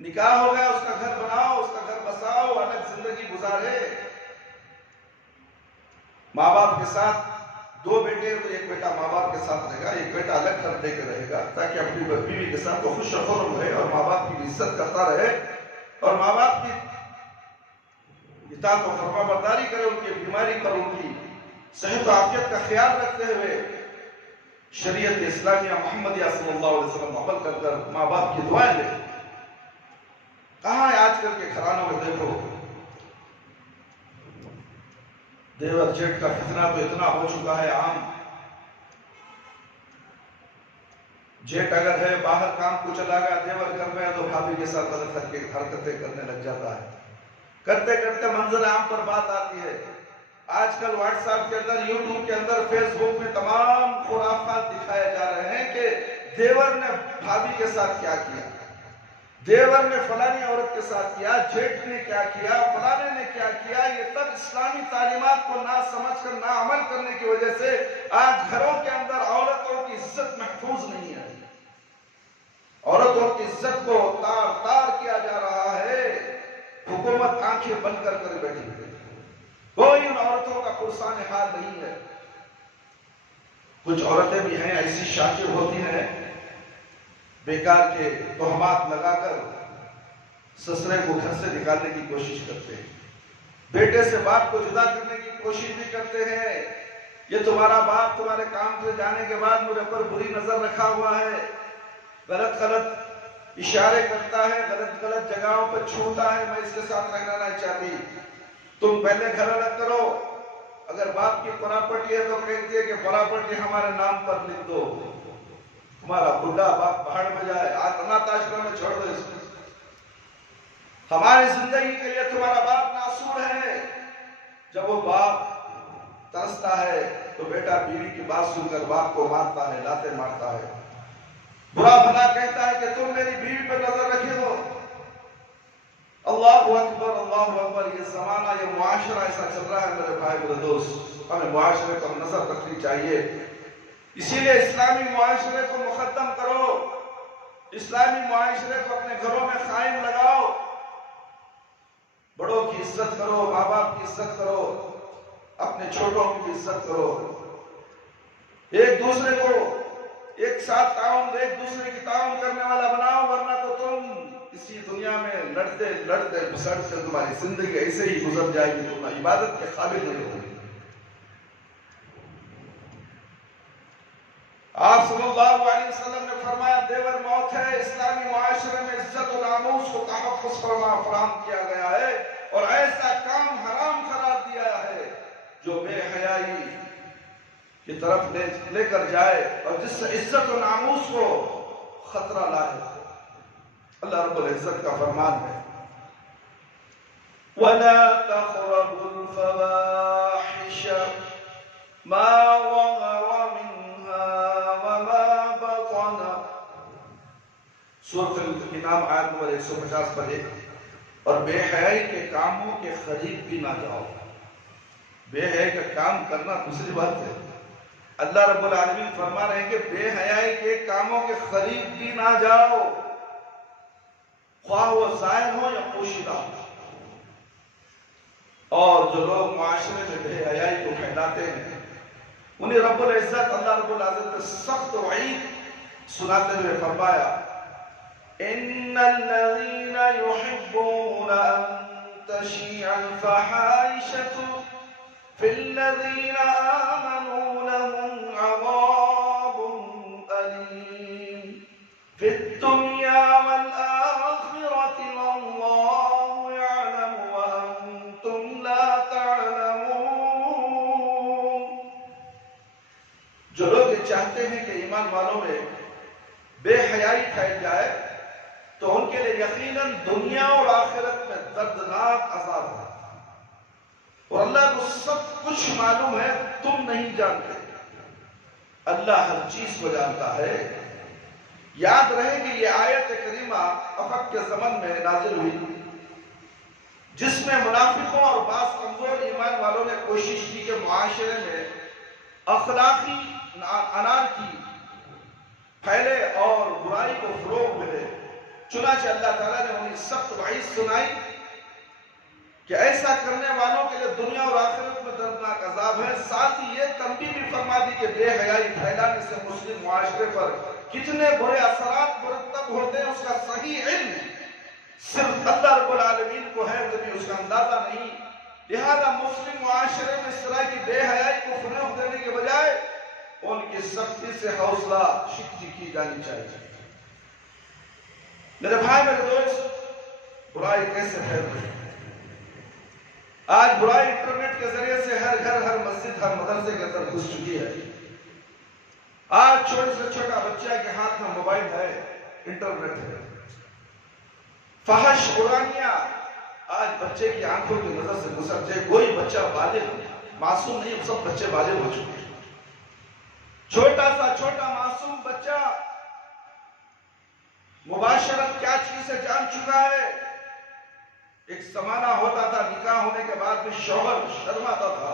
نکاح ہو گیا، اس کا گھر بناؤ، اس کا گھر بساؤ، الگ زندگی گزارے. ماں باپ کے ساتھ دو بیٹے تو ایک بیٹا ماں باپ کے ساتھ رہے گا، ایک بیٹا الگ گھر دے کے رہے گا تاکہ اپنی بیوی کے ساتھ وہ خوش رخم رہے اور ماں باپ کی عزت کرتا رہے اور ماں باپ کی اطاعت و فرما برداری کرے، ان کی بیماری پر ان کی صحت و عافیت کا خیال رکھتے ہوئے شریعت اسلامیہ محمدیہ صلی اللہ علیہ وسلم عمل کر کر ماں باپ کی دعائیں لے. کہاں ہے آج کل کے گھرانوں میں؟ دیکھو دیور جیٹ کا فتنہ تو اتنا ہو چکا ہے عام. جیٹ اگر ہے باہر کام کو چلا گیا، دیور گھر میں ہے تو بھابھی کے ساتھ غلط حرکتیں کرنے لگ جاتا ہے. کرتے کرتے منظر عام پر بات آتی ہے. آج کل واٹس ایپ کے اندر، یوٹیوب کے اندر، فیس بک میں تمام خرافات دکھائے جا رہے ہیں کہ دیور نے بھابھی کے ساتھ کیا کیا، دیور نے فلانی عورت کے ساتھ کیا، جیٹ نے کیا کیا، فلانے نے کیا کیا. یہ سب اسلامی تعلیمات کو نہ سمجھ کر نہ عمل کرنے کی وجہ سے آج گھروں کے اندر عورتوں کی عزت محفوظ نہیں ہے. عورتوں کی عزت کو تار تار کیا جا رہا ہے. حکومت آنکھیں بند کر کر بیٹھی ہے، کوئی ان عورتوں کا پرسان حال نہیں ہے. کچھ عورتیں بھی ہیں ایسی شاکر ہوتی ہیں، بیکار کے تہمات لگا کر سسرے کو گھر سے نکالنے کی کوشش کرتے ہیں، بیٹے سے باپ کو جدا کرنے کی کوشش بھی کرتے ہیں. یہ تمہارا باپ تمہارے کام سے جانے کے بعد مجھے پر بری نظر رکھا ہوا ہے، غلط غلط اشارے کرتا ہے، غلط غلط جگہوں پر چھوتا ہے، میں اس کے ساتھ رہنا نہیں چاہتی. تم پہلے گھر الگ کرو. اگر باپ کی پراپرٹی ہے تو کہتی ہے کہ پراپرٹی ہمارے نام پر لکھ دو، ہمارا بڈھا باپ پہاڑ میں جائے، اناتھ آشرم میں چھوڑ دو اس کو. ہماری زندگی کے لیے تمہارا باپ ناصور ہے. جب وہ باپ ترستا ہے تو بیٹا بیوی کی بات سن کر باپ کو مارتا ہے، لاتے مارتا ہے، برا بھلا کہتا ہے کہ تم میری بیوی پر نظر رکھے ہو. اللہ اکبر، اللہ اکبر. یہ زمانہ، یہ معاشرہ ایسا چل رہا ہے میرے بھائی میرے دوست. ہمیں معاشرے پر نظر رکھنی چاہیے. اسی لیے اسلامی معاشرے کو مقدم کرو، اسلامی معاشرے کو اپنے گھروں میں قائم لگاؤ. بڑوں کی عزت کرو، ماں باپ کی عزت کرو، اپنے چھوٹوں کی عزت کرو. ایک دوسرے کو ایک ساتھ تعاون، ایک دوسرے کی تعاون کرنے والا بناؤ، ورنہ تو تم اسی دنیا میں لڑتے لڑتے بسڑتے تمہاری زندگی ایسے ہی گزر جائے گی، تم عبادت کے قابل نہیں ہوگی. آپ صلی اللہ علیہ وسلم نے فرمایا دیور موت ہے. اسلامی معاشرے میں عزت و ناموس کو تحفظ فراہم کیا گیا ہے اور ایسا کام حرام قرار دیا ہے جو بے حیائی کی طرف لے کر جائے اور جس سے عزت و ناموس کو خطرہ لائے. اللہ رب العزت کا فرمان ہے وَلَا تَقْرَبُوا الْفَوَاحِشَ مَا ظَهَرَ مِنْهَا وَمَا بَطَنَ. سورۃ الانعام آیت نمبر 150 پڑھے. اور بے حیائی کے کاموں کے قریب بھی نہ جاؤ. بے حیائی کا کام کرنا دوسری بات ہے. اللہ رب العالمین فرما رہے ہیں کہ بے حیائی کے کاموں کے قریب بھی نہ جاؤ، خواہ وہ ظاہر ہو یا پوشیدہ. اور جو لوگ معاشرے میں بے حیائی کو پھیلاتے ہیں انہیں رب العزت، اللہ رب العزت نے سخت وعید سناتے ہوئے فرمایا ان الذين يحبون ان تشيع الفحائش في الذين آمنوا لهم عذاب أليم في الدنيا والآخرة والله يعلم وأنتم لا تعلمون. جو لوگ یہ چاہتے ہیں کہ ایمان والوں میں بے حیائی پھیل جائے تو ان کے لیے یقیناً دنیا اور آخرت میں دردناک عذاب ہے. اور اللہ کو سب کچھ معلوم ہے، تم نہیں جانتے. اللہ ہر چیز کو جانتا ہے۔ یاد رہے کہ یہ آیت کریمہ افق کے زمن میں نازل ہوئی، جس میں منافقوں اور بعض کمزور ایمان والوں نے کوشش کی کہ معاشرے میں اخلاقی انارکی پھیلے اور برائی کو فروغ ملے۔ چنانچہ اللہ تعالیٰ نے انہیں سخت وعید سنائی کہ ایسا کرنے والوں کے لیے دنیا اور آخرت میں دردناک عذاب ہے۔ ساتھ ہی یہ تنبیہ بھی فرما دی کہ بے حیائی پھیلانے سے مسلم معاشرے پر کتنے برے اثرات مرتب ہوتے ہیں، اس کا صحیح علم صرف اللہ رب العالمین کو ہے، کبھی اس کا اندازہ نہیں۔ لہذا مسلم معاشرے میں اس طرح کی بے حیائی کو فروغ دینے کے بجائے ان کی سختی سے حوصلہ شکنی کی جانی چاہیے۔ میرے بھائی میرے دوست، برائی کیسے پھیل رہی ہے؟ آج برائی انٹرنیٹ کے ذریعے سے ہر گھر، ہر مسجد، ہر مدرسے کے اندر گھس چکی ہے۔ آج چھوٹے سے چھوٹا بچہ کے ہاتھ میں موبائل ہے، انٹرنیٹ ہے۔ فحش قرآنیہ آج بچے کی آنکھوں کی نظر سے گزر جائے، کوئی بچہ بالغ معصوم نہیں، سب بچے بالغ ہو چکے ہیں۔ چھوٹا سا چھوٹا معصوم بچہ مباشرت کیا چیز ہے جان چکا ہے۔ ایک زمانہ ہوتا تھا نکاح ہونے کے بعد بھی شوہر شرماتا تھا،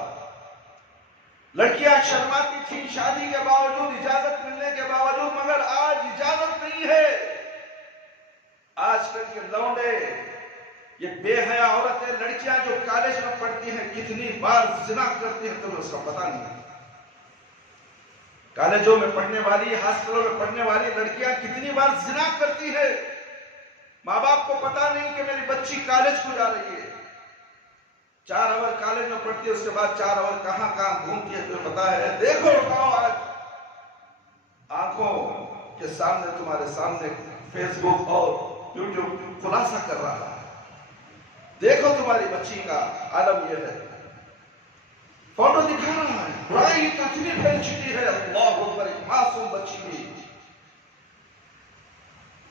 لڑکیاں شرماتی تھیں شادی کے باوجود، اجازت ملنے کے باوجود، مگر آج اجازت نہیں ہے۔ آج کل کے لونڈے، یہ بے حیا عورتیں، لڑکیاں جو کالج میں پڑھتی ہیں کتنی بار زنا کرتی ہیں تمہیں اس کا پتہ نہیں۔ کالجوں میں پڑھنے والی، ہاسپٹلوں میں پڑھنے والی لڑکیاں کتنی بار زنا کرتی ہے، ماں باپ کو پتا نہیں کہ میری بچی کالج کو جا رہی ہے۔ 4 اور کالج میں پڑھتی ہے، اس کے بعد 4 اور کہاں کہاں گھومتی ہے تمہیں پتا ہے۔ دیکھو اٹھاؤ، آج آنکھوں کے سامنے، تمہارے سامنے فیس بک اور یوٹیوب خلاصہ کر رہا ہے۔ دیکھو تمہاری بچی کا عالم یہ ہے، فوٹو دکھا رہا ہے۔ برائی تو اتنی پھیل چکی ہے، اللہ اکبر، ایک معصوم بچی بھی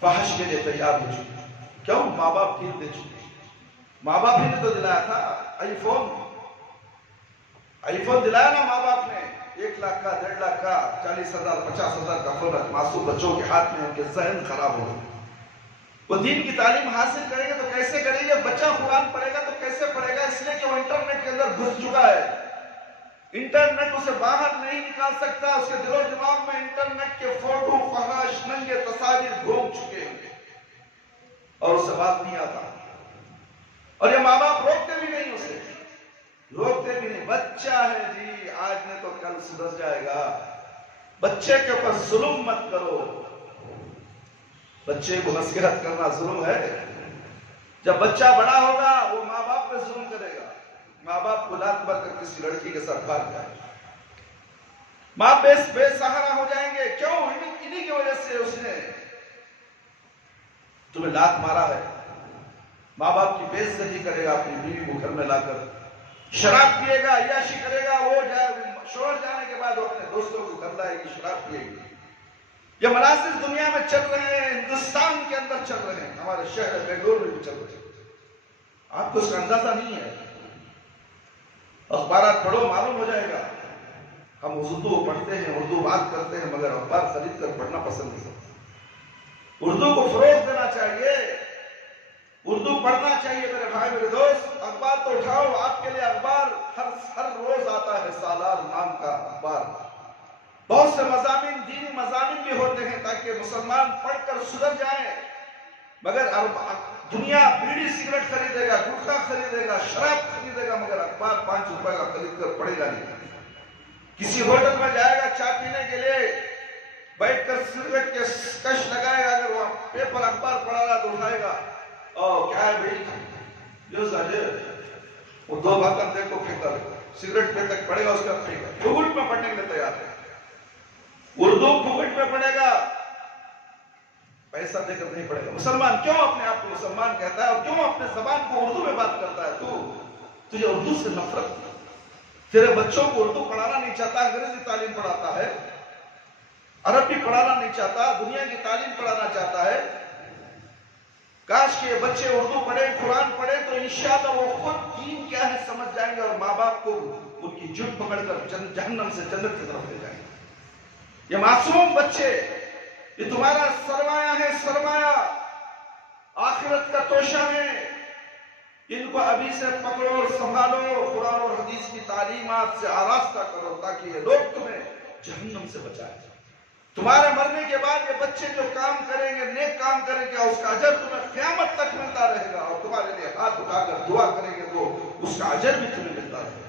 فحش کے لیے تیار ہو چکی۔ کیوں؟ ماں باپ ٹھیک دے چکے۔ ماں باپ ہی نے تو دلایا تھا آئی فون دلایا نا ماں باپ نے، 1 لاکھ کا، 1.5 لاکھ کا، 40,000 50,000 کا فون معصوم بچوں کے ہاتھ میں، ان کے ذہن خراب ہو گئے۔ وہ دین کی تعلیم حاصل کریں گے تو کیسے کریں گے؟ بچہ قرآن پڑھے گا تو کیسے پڑھے گا؟ اس لیے کہ وہ انٹرنیٹ کے اندر گھس چکا ہے۔ انٹرنیٹ اسے باہر نہیں نکال سکتا، اس کے دل و دماغ میں انٹرنیٹ کے فوٹو، فحش، ننگے تصاویر گھوم چکے ہیں اور اسے بات نہیں آتا، اور یہ ماں باپ روکتے بھی نہیں، اسے روکتے بھی نہیں۔ بچہ ہے جی، آج نہیں تو کل سدھر جائے گا۔ بچے کے اوپر ظلم مت کرو۔ بچے کو نصیحت کرنا ظلم ہے۔ جب بچہ بڑا ہوگا وہ ماں باپ پہ ظلم کرے گا، ماں باپ کو لات مار کر کسی لڑکی کے ساتھ بھاگ جائے، ماں بے سہارا ہو جائیں گے۔ کیوں؟ انہی کی وجہ سے اس نے تمہیں لات مارا ہے۔ ماں باپ کی بے عزتی کرے گا، اپنی بیوی کو گھر میں لا کر شراب پیے گا، عیاشی کرے گا، وہ شوہر جانے کے بعد وہ اپنے دوستوں کو گھر لائے گی، شراب پیے گی۔ یہ مناظر دنیا میں چل رہے ہیں، ہندوستان کے اندر چل رہے ہیں، ہمارے شہر بنگلور میں بھی چل رہے ہیں۔ آپ کو اس کا اندازہ نہیں ہے۔ اخبارات پڑھو، معلوم ہو جائے گا۔ ہم اردو پڑھتے ہیں، اردو بات کرتے ہیں، مگر اخبار خرید کر پڑھنا پسند نہیں کرتے۔ اردو کو فروغ دینا چاہیے، اردو پڑھنا چاہیے میرے بھائی میرے دوست۔ اخبار تو اٹھاؤ، آپ کے لیے اخبار ہر روز آتا ہے، سالار نام کا اخبار۔ بہت سے مضامین، دینی مضامین بھی ہوتے ہیں تاکہ مسلمان پڑھ کر سدھر جائیں، مگر دنیا بیڑی سگریٹ خریدے گا، گٹکا خریدے گا، شراب خریدے گا، مگر اخبار 5 روپے کا خرید کر پڑھے گا نہیں۔ کسی ہوٹل میں جائے گا چائے پینے کے لیے، بیٹھ کر سگریٹ کے کش لگائے گا، اگر وہ پیپر اخبار پڑھا گا تو اٹھائے گا، او کیا ہے بھائی نیوز آج ہے، وہ 2 باتیں دیکھو پھینکتا رہے گا، سگریٹ پہ تک پڑھے گا، اس کا پھینکا پھوگٹ میں پڑھنے کے لیے تیار ہے۔ اردو پھوگٹ میں پڑھے گا، پیسہ دے کر نہیں پڑھے گا۔ مسلمان کیوں اپنے آپ کو مسلمان کہتا ہے اور کیوں اپنے زبان کو اردو میں بات کرتا ہے؟ تجھے اردو سے نفرت، تیرے بچوں کو اردو پڑھانا نہیں چاہتا، انگریزی تعلیم پڑھاتا ہے، عربی پڑھانا نہیں چاہتا، دنیا کی تعلیم پڑھانا چاہتا ہے۔ کاش کہ بچے اردو پڑھیں، قرآن پڑھیں تو انشاءاللہ وہ خود دین کیا ہے سمجھ جائیں گے اور ماں باپ کو ان کی جھٹ پکڑ کر جہنم سے جنت کی طرف لے جائیں گے۔ یہ معصوم بچے یہ تمہارا سرمایہ ہے، سرمایہ آخرت کا توشہ ہے، ان کو ابھی سے پکڑو اور سنبھالو، قرآن اور حدیث کی تعلیمات سے آراستہ کرو تاکہ یہ لوگ تمہیں جہنم سے بچائیں۔ تمہارے مرنے کے بعد یہ بچے جو کام کریں گے، نیک کام کریں گے، اس کا اجر تمہیں قیامت تک ملتا رہے گا، اور تمہارے لیے ہاتھ اٹھا کر دعا کریں گے تو اس کا اجر بھی تمہیں ملتا رہے گا۔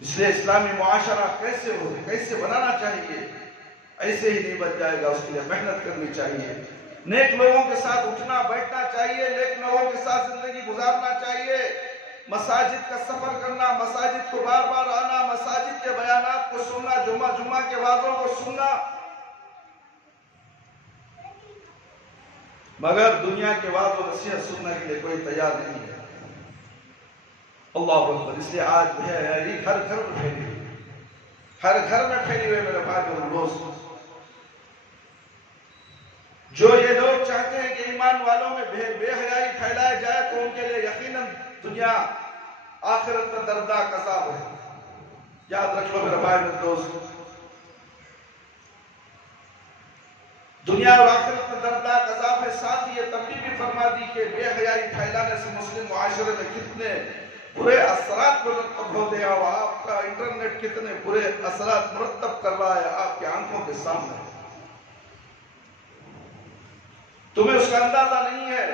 اس لیے اسلامی معاشرہ کیسے ہو، کیسے بنانا چاہیے، ایسے ہی نہیں بن جائے گا، اس کے لیے محنت کرنی چاہیے، نیک لوگوں کے ساتھ اٹھنا بیٹھنا چاہیے، نیک لوگوں کے ساتھ زندگی گزارنا چاہیے، مساجد کا سفر کرنا، مساجد کو بار بار آنا، مساجد کے بیانات کو سننا، جمعہ کے وعظوں کو سننا، مگر دنیا کے وعظ و نصیحت سننے کے لیے کوئی تیار نہیں ہے۔ اللہ اکبر۔ اس لیے آج ہے ہر گھر میں پھیلی ہوئی، ہر گھر میں پھیلی ہوئی میرے بھائی اور دوست۔ جو یہ لوگ چاہتے ہیں کہ ایمان والوں میں بے حیائی پھیلائی جائے تو ان کے لیے یقیناً دنیا آخرت میں دردناک عذاب ہے۔ یاد رکھ لو میرے بھائی میرے دوست، دنیا اور آخرت میں دردناک عذاب ہے۔ ساتھ ہی یہ تنبیہ بھی فرما دی کہ بے حیائی پھیلانے سے مسلم معاشرے میں کتنے برے اثرات مرتب ہوتے ہیں، اور آپ کا انٹرنیٹ کتنے برے اثرات مرتب کر رہا ہے آپ کی آنکھوں کے سامنے، تمہیں اس کا اندازہ نہیں ہے۔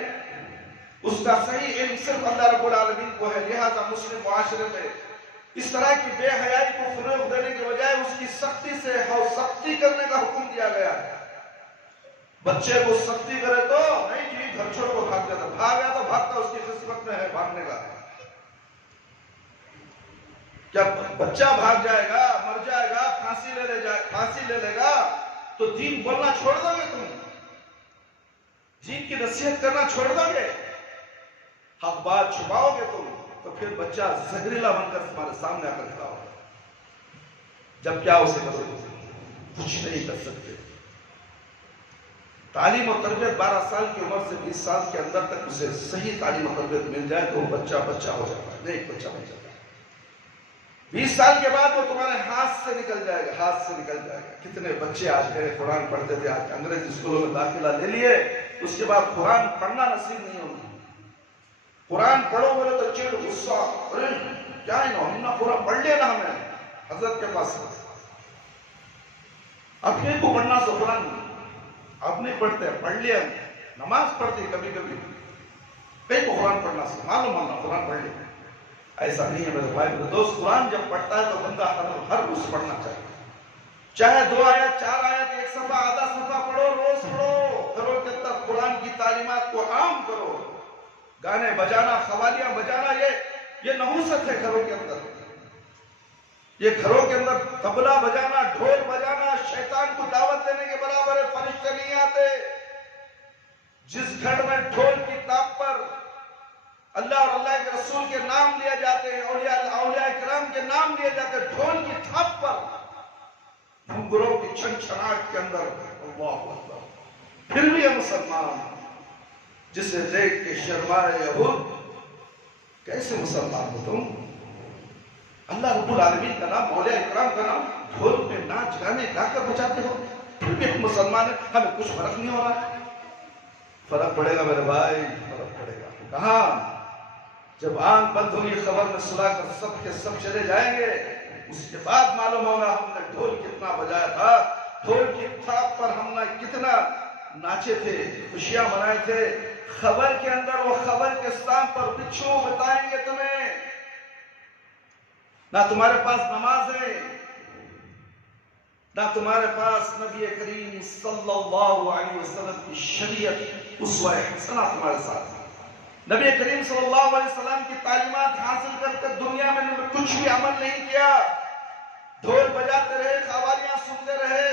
اس کا صحیح علم صرف اللہ رب العالمین کو ہے۔ لہذا مسلم معاشرے میں اس طرح کی بے حیائی کو فروغ دینے کے بجائے اس کی سختی سے سختی کرنے کا حکم دیا گیا ہے۔ بچے کو سختی کرے تو نہیں جی گھر چھوڑ کو بھاگ جاتا، بھاگا تو بھاگتا، اس کی قسمت میں ہے بھاگنے کا۔ کیا بچہ بھاگ جائے گا، مر جائے گا، پھانسی لے لے گا تو دین بولنا چھوڑ دو گے؟ تم دین کی نصیحت کرنا چھوڑ دو گے؟ حق بات چھپاؤ گے تم تو پھر بچہ زہریلا بن کر تمہارے سامنے آ کر کھڑا ہوگا۔ جب کیا اسے کرو گے؟ کچھ نہیں کر سکتے۔ تعلیم و تربیت 12 سال کی عمر سے 20 سال کے اندر تک اسے صحیح تعلیم و تربیت مل جائے تو وہ بچہ ہو جاتا ہے، نیک بچہ بن جاتا ہے۔ 20 سال کے بعد وہ تمہارے ہاتھ سے نکل جائے گا، کتنے بچے آج ہیں قرآن پڑھتے تھے، آج انگریزی اسکولوں میں داخلہ لے لیے، اس کے بعد قرآن پڑھنا نصیب نہیں ہوگی۔ قرآن پڑھو بولے تو چڑ غصہ، ارے کیا ہم نے قرآن پڑھ لیا نا، ہمیں حضرت کے پاس اپنے کو پڑھنا تو قرآن آپ نہیں پڑھتے، پڑھ لیا، نماز پڑھتے کبھی کئی کو قرآن پڑھنا سے معلوم قرآن پڑھ لیا۔ ایسا نہیں ہے میرے بھائی میرے دوست، قرآن جب پڑھتا ہے تو بندہ ہر روز پڑھنا چاہیے، چاہے 2 آیت 4 آیت 1 صفحہ آدھا صفحہ پڑھو، روز پڑھو، گھروں کے اندر قرآن کی تعلیمات کو عام کرو۔ گانے بجانا، قوالیاں بجانا یہ نحوست ہے گھروں کے اندر، یہ گھروں کے اندر طبلہ بجانا، ڈھول بجانا شیطان کو دعوت دینے کے برابر ہے۔ فرشتے نہیں آتے۔ جس گھر میں ڈھول کی تاپ پر اللہ اور اللہ کے رسول کے نام لیے جاتے ہیں، اولیاء کرام کے نام لیے جاتے ہیں، ڈھول کی تھاپ پر گھنگروں کی چھن چھناٹ کے اندر، اللہ اکبر، پھر بھی ہے مسلمان، جسے دیکھ کے شرمائے یہود، کیسے مسلمان ہو تم؟ اللہ رب العالمین کا نام، اولیاء کرام کا نام ڈھول پہ ناچ گانے گا کر بچاتے ہو، پھر بھی ہم مسلمان ہیں، ہمیں کچھ فرق نہیں ہو رہا۔ فرق پڑے گا میرے بھائی، فرق پڑے گا۔ کہاں؟ جب آنکھ بند ہوگی خبر میں سلا کر سب کے سب چلے جائیں گے، اس کے بعد معلوم ہوگا ہم نے ڈھول کتنا بجایا تھا، ڈھول کی تھاپ پر ہم نے کتنا ناچے تھے، خوشیاں منائے تھے۔ خبر کے اندر وہ خبر کے سام پر بچھو بتائیں گے تمہیں، نہ تمہارے پاس نماز ہے، نہ تمہارے پاس نبی کریم صلی اللہ علیہ وسلم کی شریعت اسوہ حسنہ تمہارے ساتھ ہے۔ نبی کریم صلی اللہ علیہ وسلم کی تعلیمات حاصل کر کے دنیا میں کچھ بھی عمل نہیں کیا، ڈھول بجاتے رہے، قوالیاں سنتے رہے،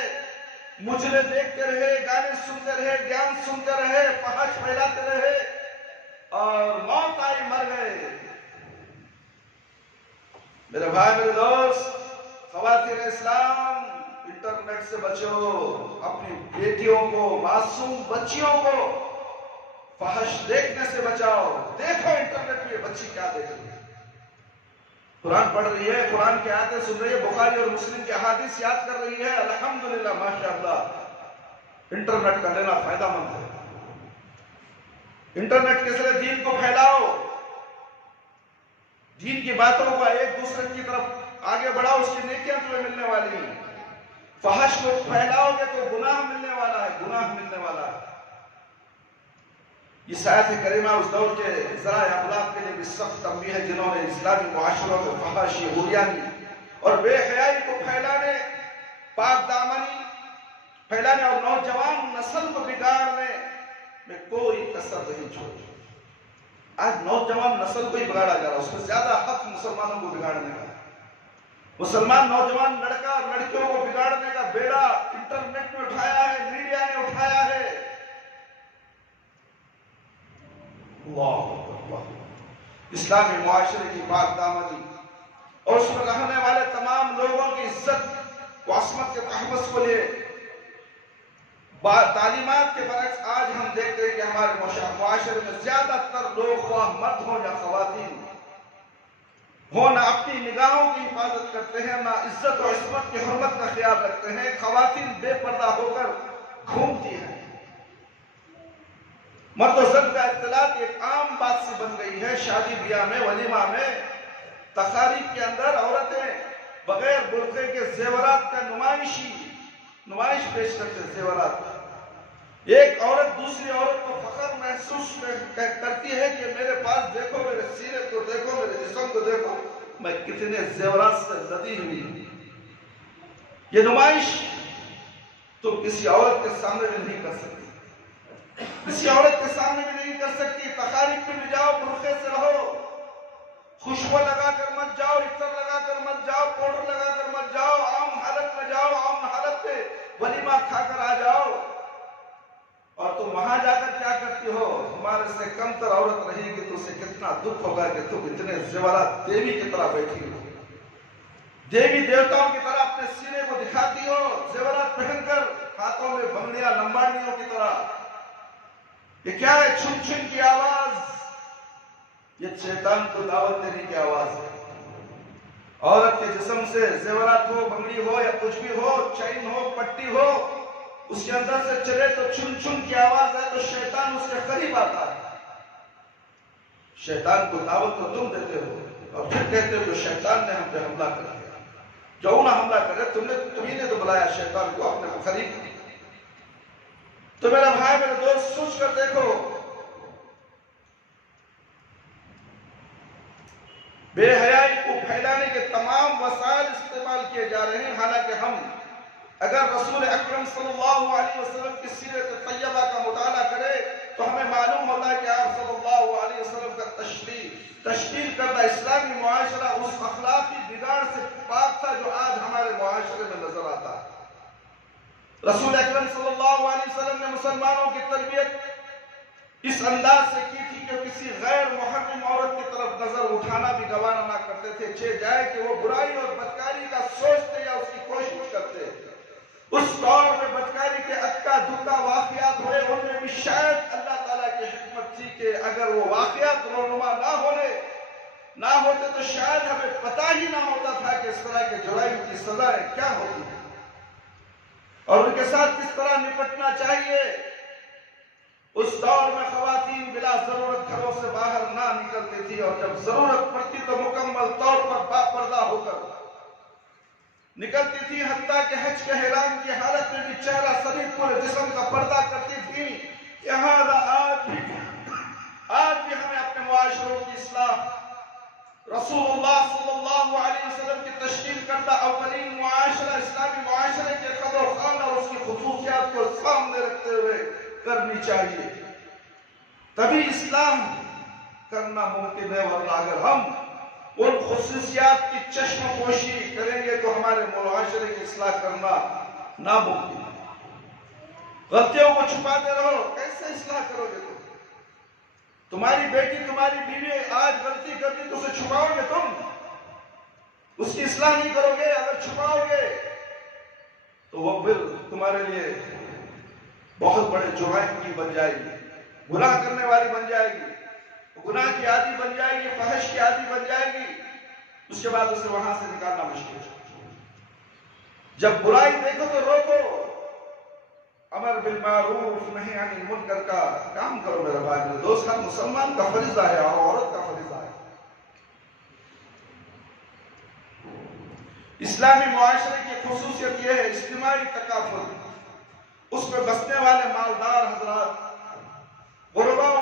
مجرے دیکھتے رہے، گانے سنتے رہے، گیان سنتے رہے، فحش پھیلاتے رہے، اور موت آئی مر گئے۔ میرے بھائی میرے دوست، خواتین اسلام، انٹرنیٹ سے بچو، اپنی بیٹیوں کو، معصوم بچیوں کو فحش دیکھنے سے بچاؤ۔ دیکھو انٹرنیٹ پہ بچی کیا دیکھ رہی ہے، قرآن پڑھ رہی ہے، قرآن کی آیتیں سن رہی ہے، بخاری اور مسلم کی احادیث یاد کر رہی ہے، الحمدللہ ماشاءاللہ۔ انٹرنیٹ کا لینا فائدہ مند ہے۔ انٹرنیٹ کے ذریعے دین کو پھیلاؤ، دین کی باتوں کو ایک دوسرے کی طرف آگے بڑھاؤ، اس کی نیکیاں تمہیں ملنے والی ہیں۔ فحش کو پھیلاؤ گے تو گناہ ملنے والا ہے، گناہ ملنے والا ہے۔ یہ آیت کریمہ اس دور کے ذرائع ابلاغ کے لیے بھی سخت تنبیہ ہے، جنہوں نے اسلامی معاشروں میں فحاشی، عریانی اور بے حیائی کو پھیلانے، پاک دامنی پھیلانے اور نوجوان نسل کو بگاڑنے میں کوئی کسر نہیں چھوڑی۔ آج نوجوان نسل کو ہی بگاڑا جا رہا ہے، اس میں زیادہ حق مسلمانوں کو بگاڑنے کا۔ مسلمان نوجوان لڑکا اور لڑکیوں کو بگاڑنے کا بیڑا انٹرنیٹ میں اٹھایا ہے، میڈیا نے اٹھایا ہے۔ اللہ اکبر۔ اسلامی معاشرے کی پاک دامنی اور اس میں رہنے والے تمام لوگوں کی عزت و عصمت کے تحفظ کو لیے تعلیمات کے برعکس آج ہم دیکھتے ہیں کہ ہمارے معاشرے میں زیادہ تر لوگ، خواہ مرد ہوں یا خواتین ہوں، نہ اپنی نگاہوں کی حفاظت کرتے ہیں، نہ عزت و عصمت کی حرمت کا خیال رکھتے ہیں۔ خواتین بے پردہ ہو کر گھومتی ہیں۔ مرد و زن کا اختلاط ایک عام بات سی بن گئی ہے۔ شادی بیاہ میں، ولیمہ میں، تقاریب کے اندر عورتیں بغیر برقعے کے زیورات کا نمائش پیش کرتے ہیں۔ زیورات، ایک عورت دوسری عورت کو فخر محسوس کرتی ہے کہ میرے پاس دیکھو، میرے سینے کو دیکھو، میرے جسم کو دیکھو، میں کتنے زیورات سے لدی ہوئی ہوں۔ یہ نمائش تم کسی عورت کے سامنے بھی نہیں کر سکتی، کسی عورت کے سامنے بھی نہیں کر سکتی۔ تقاریب پہ بھی جاؤ، برقعے سے رہو، خوشبو لگا کر مت جاؤ، عطر لگا کر مت جاؤ، پاؤڈر لگا کر مت جاؤ، عام حالت میں جاؤ، عام حالت پہ ولیمہ کھا کر آ جاؤ۔ اور تم وہاں جا کر کیا کرتی ہو؟ تمہارے سے کم تر عورت رہے گی تو اسے کتنا دکھ ہوگا کہ تم اتنے زیورات دیوی کی طرح بیٹھی ہو، دیوی دیوتاؤں کی طرح اپنے سینے کو دکھاتی ہو، زیورات پہن کر، ہاتھوں میں بنگڑیاں لمباڑیوں کی طرح۔ یہ کیا ہے؟ چھن چھن کی آواز، یہ شیطان کو دعوت دینے کی آواز ہے۔ عورت کے جسم سے زیورات ہو، بنگڑی ہو یا کچھ بھی ہو، چین ہو، پٹی ہو، اس کے اندر سے چلے تو چھن چھن کی آواز ہے تو شیطان اس کے قریب آتا ہے۔ شیطان کو دعوت تو تم دیتے ہو اور پھر کہتے ہو کہ شیطان نے ہم پہ حملہ کر دیا۔ کیوں نہ حملہ کرے؟ تمہیں نے تو بلایا شیطان کو اپنے قریب۔ تو میرا بھائی، میرے دوست، سوچ کر دیکھو، بے حیائی کو پھیلانے کے تمام وسائل استعمال کیے جا رہے ہیں۔ حالانکہ ہم اگر رسول اکرم صلی اللہ علیہ وسلم کی سیرت طیبہ کا مطالعہ کرے تو ہمیں معلوم ہوتا ہے کہ آپ صلی اللہ علیہ وسلم کا تشکیل کردہ اسلامی معاشرہ اس اخلاقی بگاڑ سے پاک تھا جو آج ہمارے معاشرے میں نظر آتا ہے۔ رسول اکرم صلی اللہ علیہ وسلم نے مسلمانوں کی تربیت اس انداز سے کی تھی کہ کسی غیر محرم عورت کی طرف نظر اٹھانا بھی گوارا نہ کرتے تھے، چہ جائے کہ وہ برائی اور بدکاری کا سوچتے یا اس کی کوشش کرتے۔ اس دور میں بدکاری کے اکا دکا واقعات ہوئے، ان میں بھی شاید اللہ تعالیٰ کی حکمت تھی کہ اگر وہ واقعات رونما نہ ہوتے تو شاید ہمیں پتہ ہی نہ ہوتا تھا کہ اس طرح کے جرائم کی سزائیں کیا ہوتی ہیں اور ان کے ساتھ کس طرح نپٹنا چاہیے۔ اس دور میں خواتین بلا ضرورت گھروں سے باہر نہ نکلتی تھی اور جب ضرورت پڑتی تو مکمل طور پر با پردہ ہو کر نکلتی تھی، حتیٰ کہ حج کے احرام کی حالت میں بھی چہرہ سمیت پورے جسم کا پردہ کرتی تھی۔ یہاں آج بھی ہمیں اپنے معاشروں کی اصلاح، رسول اللہ صلی اللہ علیہ وسلم کی تشکیل کردہ اولین معاشرہ، اسلامی معاشرے کے قدر و خان اور اس کی خصوصیات کو سامنے رکھتے ہوئے کرنی چاہیے، تبھی اصلاح کرنا ممکن ہے۔ ورنہ اگر ہم ان خصوصیات کی چشم پوشی کریں گے تو ہمارے معاشرے کی اصلاح کرنا ناممکن ہے۔ غلطیوں کو چھپاتے رہو، کیسے اصلاح کرو گے تم؟ تمہاری بیٹی، تمہاری بیوی آج غلطی کرتی تو اسے چھپاؤ گے تم؟ اس کی اصلاح نہیں کرو گے۔ اگر چھپاؤ گے تو وہ پھر تمہارے لیے بہت بڑے جرائم کی بن جائے گی، گناہ کرنے والی بن جائے گی، گناہ کی عادی بن جائے گی، فحش کی عادی بن جائے گی۔ اس کے بعد اسے وہاں سے نکالنا مشکل ہے۔ جب برائی دیکھو تو روکو، امر بالمعروف نہی عن المنکر کا کام کرو میرے بھائی میرے دوست۔ ہر مسلمان کا فریضہ ہے اور عورت کا فریضہ ہے۔ اسلامی معاشرے کی خصوصیت یہ ہے اجتماعی تکافل، اس میں بسنے والے مالدار حضرات غرباء و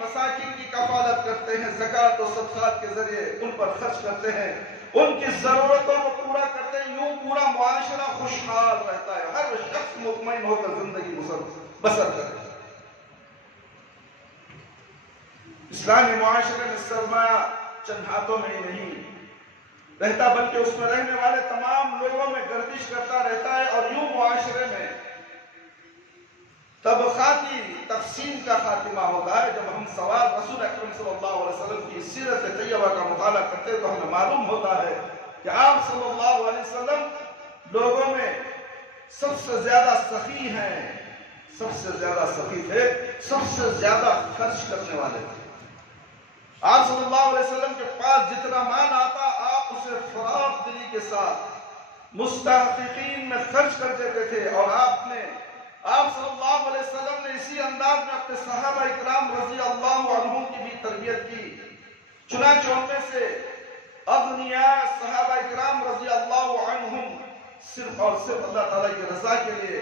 مساکین کی کفالت کرتے ہیں، زکوٰۃ و صدقات کے ذریعے ان پر خرچ کرتے ہیں، ان کی ضرورتوں کو پورا کرتے ہیں، یوں پورا معاشرہ خوشحال رہتا ہے، ہر شخص مطمئن ہو کر زندگی بسر کرے۔ اسلامی معاشرے میں سرمایہ چند ہاتھوں میں ہی نہیں رہتا بلکہ اس میں رہنے والے تمام لوگوں میں گردش کرتا رہتا ہے، اور یوں معاشرے میں طبقاتی تقسیم کا خاتمہ ہوتا ہے۔ جب ہم سوال رسول اکرم صلی اللہ علیہ وسلم کی سیرت طیبہ کا مطالعہ کرتے ہیں تو ہمیں معلوم ہوتا ہے کہ آپ صلی اللہ علیہ وسلم لوگوں میں سب سے زیادہ سخی ہیں، سب سے زیادہ سخی تھے، سب سے زیادہ خرچ کرنے والے تھے۔ آپ صلی اللہ علیہ وسلم کے پاس جتنا مال آتا آپ اسے فراخ دلی کے ساتھ مستحقین میں خرچ کر دیتے تھے، اور آپ صلی اللہ علیہ وسلم نے اسی انداز میں اپنے صحابہ اکرام رضی اللہ عنہم کی بھی تربیت کی۔ چنانچہ ان میں سے اغنیاء صحابہ اکرام رضی اللہ عنہم صرف اور صرف اللہ تعالیٰ کی رضا کے لیے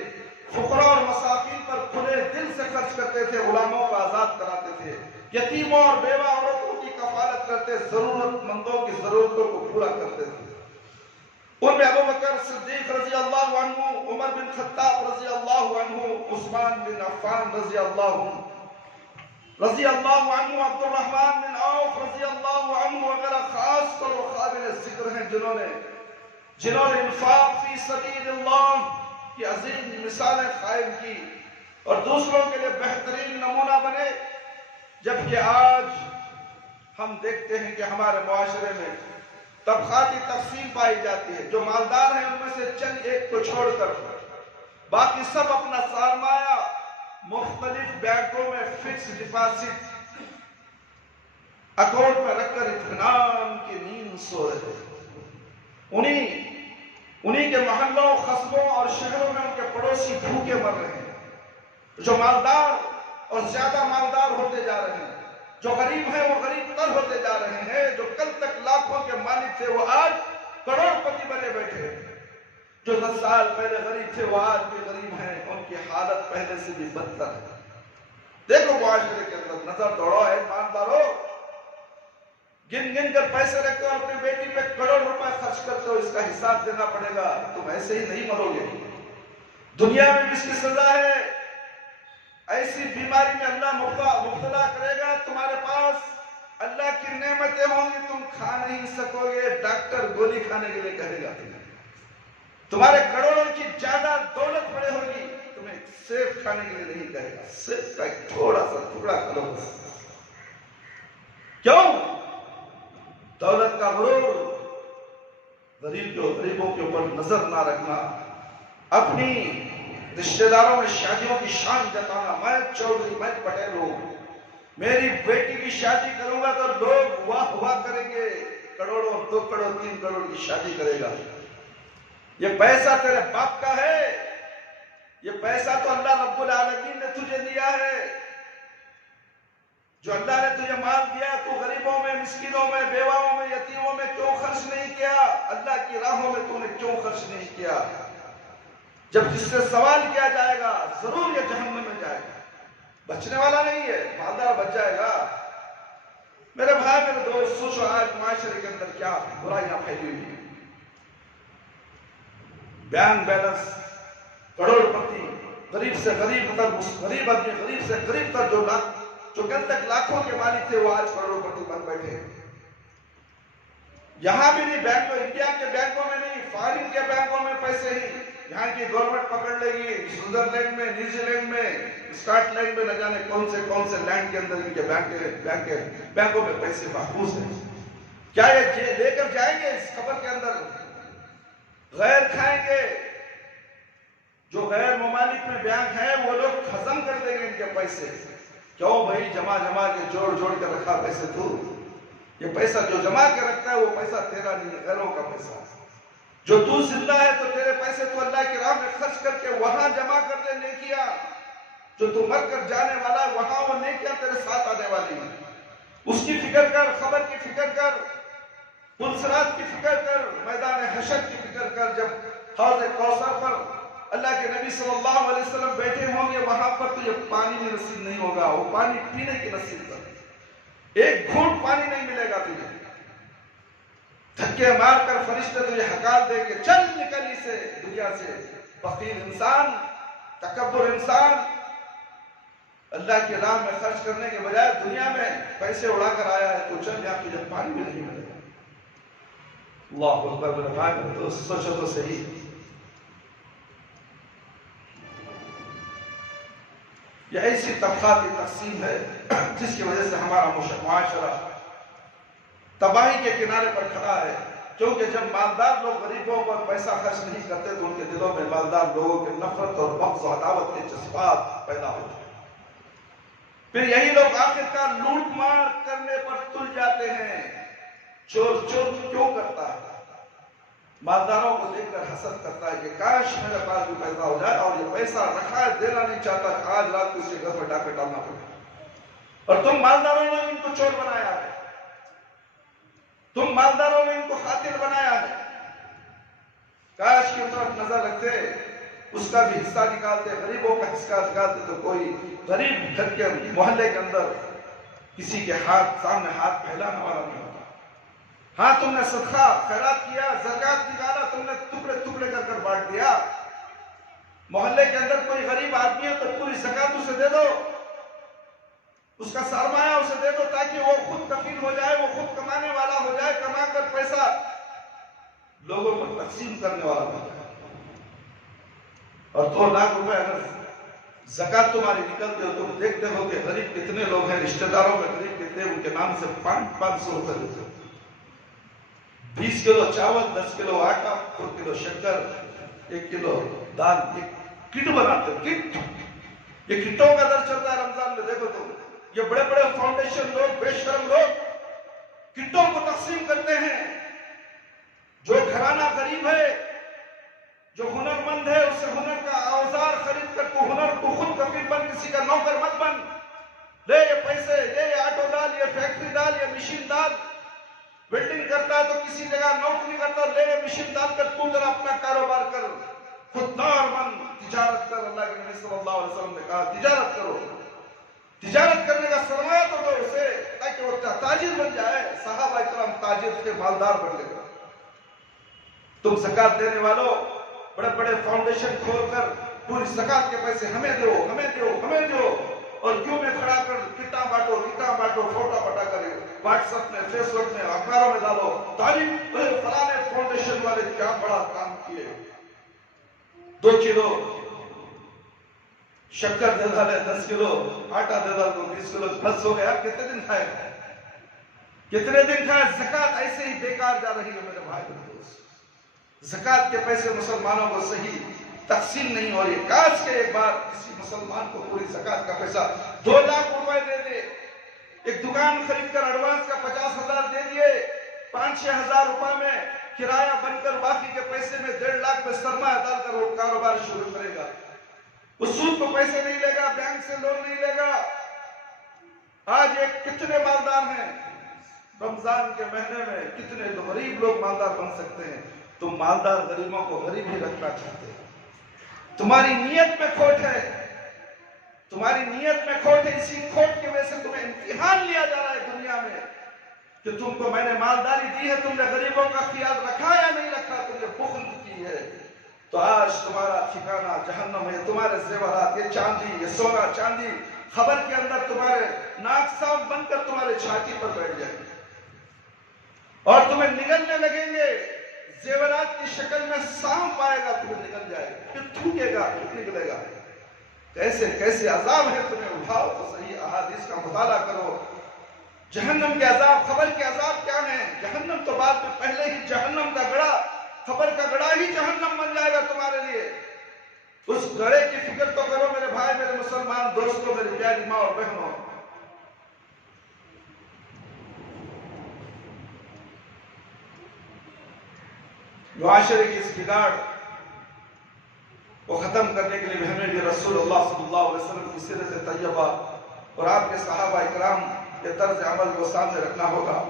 فقراء اور مساکین پر کھلے دل سے خرچ کرتے تھے، غلاموں کو آزاد کراتے تھے، یتیموں اور بیوہ عورتوں کی کفالت کرتے، ضرورت مندوں کی ضرورتوں کو پورا کرتے تھے۔ ان میں ابو بکر صدیق رضی اللہ عنہ، عمر بن خطاب رضی اللہ عنہ، عثمان بن عفان رضی اللہ عنہ، عبد الرحمن بن عوف رضی اللہ عنہ وغیرہ خاص طور و قابل ذکر ہیں جنہوں نے انفاق فی سبیل اللہ کی عظیم مثالیں قائم کی اور دوسروں کے لیے بہترین نمونہ بنے۔ جبکہ آج ہم دیکھتے ہیں کہ ہمارے معاشرے میں طبقاتی تقسیم پائی جاتی ہے، جو مالدار ہیں ان میں سے چند ایک کو چھوڑ کر باقی سب اپنا سرمایہ مختلف بینکوں میں فکس ڈپازٹ اکاؤنٹ میں رکھ کر اطمینان کی نیند سو رہے ہیں۔ انہی کے محلوں، قصبوں اور شہروں میں ان کے پڑوسی بھوکے مر رہے ہیں۔ جو مالدار اور زیادہ مالدار ہوتے جا رہے ہیں، جو غریب ہیں وہ غریب تر ہوتے جا رہے ہیں، جو کل تک لاکھوں کے مالک تھے وہ آج کروڑ پتی بنے بیٹھے ہیں، جو 10 سال پہلے غریب تھے وہ آج بھی غریب ہیں، ان کی حالت پہلے سے بھی بدتر ہے۔ دیکھو معاشرے کے اندر نظر دوڑو، اے ایماندارو، گن کر پیسے رکھتے ہو، اپنی بیٹی پہ کروڑ روپے خرچ کرتے ہو، اس کا حساب دینا پڑے گا، تم ایسے ہی نہیں مرو گے۔ دنیا میں بھی اس کی سزا ہے، ایسی بیماری میں اللہ مبتلا کرے گا، تمہارے پاس اللہ کی نعمتیں ہوں گی، تم کھا نہیں سکو گے، ڈاکٹر گولی کھانے کے لیے کہے گا، تمہارے کروڑوں کی جائیداد دولت پڑے ہوگی، تمہیں سیب کھانے کے لیے نہیں کہے گا، سیب کا ایک تھوڑا سا ٹکڑا کھا لو۔ کیوں؟ دولت کا غرور، غریبوں کے اوپر نظر نہ رکھنا، اپنی رشتہ داروں میں شادیوں کی شان جتانا، میں چودھری، میں پٹیل ہوں، میری بیٹی کی شادی کروں گا تو لوگ واہ واہ کریں گے، کروڑوں، 2 کروڑ 3 کروڑ کی شادی کرے گا۔ یہ پیسہ تیرے باپ کا ہے، یہ پیسہ تو اللہ رب العالمین نے تجھے دیا ہے۔ جو اللہ نے تجھے مال دیا، تو غریبوں میں، مسکینوں میں، بیواؤں میں، یتیموں میں کیوں خرچ نہیں کیا؟ اللہ کی راہوں میں تو نے کیوں خرچ نہیں کیا؟ جب جس سے سوال کیا جائے گا ضرور یہ جہنم میں جائے گا، بچنے والا نہیں ہے، مالدار بچ جائے گا۔ میرے بھائی میرے دوست، سوچو آج معاشرے کے اندر کیا برائیاں پھیلی ہوئی ہیں۔ بینک بیلنس، کروڑ پتی، غریب سے غریب تر، غریب آدمی غریب سے غریب تر، جو کل تک لاکھوں کے مالک تھے وہ آج کروڑ پتی بن بیٹھے ہیں۔ یہاں بھی نہیں، بینکوں، انڈیا کے بینکوں میں نہیں، فارن کے بینکوں میں پیسے ہی یہاں کی گورنمنٹ پکڑ لے گی، سوئٹزرلینڈ میں، نیوزی لینڈ میں، اسکاٹ لینڈ میں، نہ جانے کون سے لینڈ کے اندر ان کے بینکوں میں پیسے محفوظ ہیں۔ کیا یہ لے کر جائیں گے اس قبر کے اندر؟ غیر کھائیں گے۔ جو غیر ممالک میں بینک ہیں وہ لوگ ختم کر دیں گے ان کے پیسے۔ کیوں بھائی؟ جمع کے جوڑ کر رکھا پیسے تو یہ پیسہ جو جمع کے رکھتا ہے وہ پیسہ تیرا نہیں ہے، غیروں کا پیسہ ہے۔ جو تو زندہ ہے تو تیرے پیسے تو اللہ کی راہ میں خرچ کر کے وہاں جمع کر دے نیکیاں، جو تو مر کر جانے والا ہے وہاں وہ نیکیاں تیرے ساتھ آنے والی ہیں۔ اس کی فکر کر، خبر کی فکر کر، پلسرات کی فکر کر، میدان حشر کی فکر کر، جب حوض کوثر پر اللہ کے نبی صلی اللہ علیہ وسلم بیٹھے ہوں گے وہاں پر تجھے پانی بھی نصیب نہیں ہوگا، وہ پانی پینے کی نصیب کر، ایک گھونٹ پانی نہیں ملے گا تجھے، دھکے مار کر فرشتے تجھے ہکال دیں گے، چل نکل سے دنیا سے، فقیر انسان، تکبر انسان، اللہ کی راہ میں خرچ کرنے کے بجائے دنیا میں پیسے اڑا کر آیا ہے تو چل یہاں تجھے پانی بھی نہیں ملے گا۔ اللہ اکبر میرے بھائی، تو سوچو تو صحیح، یہ ایسی طبقاتی تقسیم ہے جس کی وجہ سے ہمارا معاشرہ تباہی کے کنارے پر کھڑا ہے، کیونکہ جب مالدار لوگ غریبوں پر پیسہ خرچ نہیں کرتے تو ان کے دلوں میں مالدار لوگوں کے نفرت اور بغض و عداوت کے جذبات پیدا ہوتے ہیں، پھر یہی لوگ آخرکار لوٹ مار کرنے پر تل جاتے ہیں۔ چور کیوں کرتا ہے؟ مالداروں کو دیکھ کر حسد کرتا ہے کہ کاش میرے پاس بھی پیسہ ہو جائے، اور یہ پیسہ رکھا ہے دینا نہیں چاہتا، آج رات کو اسے گھر میں ڈاکے ڈالنا پڑے، اور تم مالداروں نے ان کو چور بنایا ہے، تم مالداروں نے ان کو قاتل بنایا ہے۔ کاش کی طرف نظر رکھتے، اس کا بھی حصہ نکالتے، غریبوں کا حصہ نکالتے تو کوئی غریب گھر کے محلے کے اندر کسی کے سامنے ہاتھ پھیلانے والا نہیں ہوتا۔ ہاں تم نے صدقہ خیرات کیا، زکات نکالا، تم نے ٹکڑے ٹکڑے کر بانٹ دیا، محلے کے اندر کوئی غریب آدمی ہے تو پوری زکات اسے دے دو، اس کا سرمایہ اسے دے دو تاکہ وہ خود کفیل ہو جائے، وہ خود کمانے والا ہو جائے، کما کر پیسہ لوگوں پر تقسیم کرنے والا ہو جائے۔ اور 2 لاکھ روپے اگر زکات تمہاری نکلتی ہو، تم دیکھتے ہو کہ غریب کتنے لوگ ہیں، رشتہ داروں میں غریب کتنے، ان کے نام سے 500 روپے دیتے ہو، 20 کلو چاول، 10 کلو آٹا، 4 کلو شکر، 1 کلو دال، ایک کٹ بناتے ہیں، کٹ، یہ کٹوں کا در چلتا ہے رمضان میں۔ دیکھو تم، یہ بڑے بڑے فاؤنڈیشن لوگ، بے شرم لوگ کٹوں کو تقسیم کرتے ہیں۔ جو گھرانہ غریب ہے، جو ہنر مند ہے، اسے ہنر کا اوزار خرید کر تو ہنر کو خود کفیل بن، کسی کا نوکر مت بن، لے یہ پیسے، لے یہ آٹو ڈال، یہ فیکٹری ڈال، یہ مشین ڈال، ویلڈنگ کرتا ہے تو کسی جگہ نوکری کرتا ہے، لے یہ مشین ڈال کر تو ذرا اپنا کاروبار کر، خوددار بن، تجارت کر۔ اللہ کے نبی صلی اللہ علیہ وسلم نے کہا تجارت کرو، تجارت کرنے کا سرمایہ تو دو اسے تاکہ وہ تاجر بن جائے۔ صحابہ اکرام تاجر تھے، مالدار بن گئے۔ تم زکات دینے والوں بڑے بڑے فاؤنڈیشن کھول کر پوری زکات کے پیسے ہمیں دو، ہمیں دو، ہمیں دو، اور کیوں میں کھڑا کر کٹا بانٹو، فوٹو پٹا کر واٹس ایپ میں، فیس بک میں، اخباروں میں ڈالو، تعریف فلانے فاؤنڈیشن والے کیا بڑا کام کیے، 2 کلو شکر دے ڈالے، 10 کلو آٹا دے ڈال دو، 20 کلو بس ہو گیا۔ کتنے دن کھائے، کتنے دن کھائے؟ زکات ایسے ہی بیکار جا رہی ہے میرے بھائی دوست۔ زکات کے پیسے مسلمانوں کو صحیح تقسیم نہیں ہو رہی۔ کاش کہ ایک بار کسی مسلمان کو پوری زکات کا پیسہ 2 لاکھ روپے دے دے، ایک دکان خرید کر ایڈوانس کا 50,000 دے دیے، 5-6 ہزار روپے میں کرایہ بن کر باقی کے پیسے میں 1.5 لاکھ میں سرمایہ ڈال کر وہ کاروبار شروع کرے گا۔ وہ سود کو پیسے نہیں لے گا، بینک سے لون نہیں لے گا۔ آج ایک کتنے مالدار ہیں رمضان کے مہینے میں، کتنے غریب لوگ مالدار بن سکتے ہیں۔ تم مالدار غریبوں کو غریب ہی رکھنا چاہتے ہو، تمہاری نیت میں کھوٹ ہے، تمہاری نیت میں کھوٹ ہے۔ اسی کھوٹ کی وجہ سے تمہیں امتحان لیا جا رہا ہے دنیا میں کہ تم کو میں نے مالداری دی ہے، تم نے غریبوں کا خیال رکھا یا نہیں رکھا، تم نے بخل کی ہے، تو آج تمہارا ٹھکانہ جہنم ہے۔ تمہارے زیورات، یہ چاندی، یہ سونا چاندی خبر کے اندر تمہارے ناک صاف بن کر تمہارے چھاتی پر بیٹھ جائیں گے اور تمہیں نگلنے لگیں گے۔ زیورات کی شکل میں سانپ آئے گا، تمہیں نگل جائے گا، پھر تھوکے گا، پھر نگلے گا۔ کیسے کیسے عذاب ہے، تمہیں اٹھاؤ تو صحیح، احادیث کا مطالعہ کرو۔ جہنم کے عذاب، خبر کے عذاب کیا ہیں؟ جہنم تو بعد میں، پہلے ہی جہنم کا گڑھا، خبر کا گڑھا ہی جہنم بن جائے گا تمہارے لیے۔ اس گڑھے کی فکر تو کرو میرے بھائی، میرے مسلمان دوستوں، میری پیاری ماں اور بہنوں۔ معاشرے کی اس بگاڑ کو ختم کرنے کے لیے ہمیں بھی رسول اللہ صلی اللہ علیہ وسلم کی سیرت طیبہ اور آپ کے صحابہ اکرام کے طرز عمل کو سامنے رکھنا ہوگا۔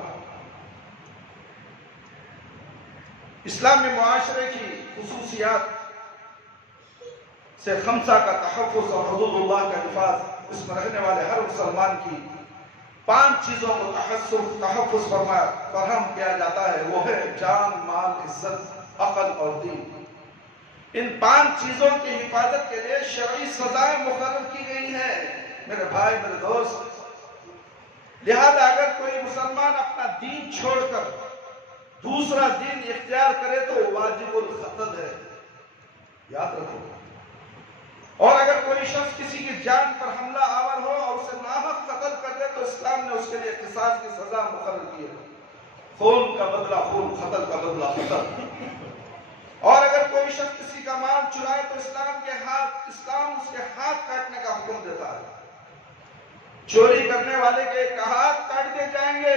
اسلامی معاشرے کی خصوصیات سے خمسہ کا تحفظ اور حدود اللہ کا حفاظ، اس میں رہنے والے ہر مسلمان کی 5 چیزوں کو تحفظ فراہم کیا جاتا ہے، وہ ہے جان، مال، عزت، عقل اور دین۔ ان 5 چیزوں کی حفاظت کے لیے شرعی سزائیں مقرر کی گئی ہیں میرے بھائی، میرے دوست۔ لہذا اگر کوئی مسلمان اپنا دین چھوڑ کر دوسرا دین اختیار کرے تو واجب القتل ہے، یاد رکھو۔ اور اگر کوئی شخص کسی کی جان پر حملہ آور ہو اور اسے ناحق قتل کر دے تو اسلام نے اس کے لیے قصاص کی سزا مقرر کی ہے، خون کا بدلہ خون، قتل کا بدلہ قتل۔ اور اگر کوئی شخص کسی کا مال چرائے تو اسلام اس کے ہاتھ کاٹنے کا حکم دیتا ہے۔ چوری کرنے والے کے ایک ہاتھ کاٹ دیے جائیں گے۔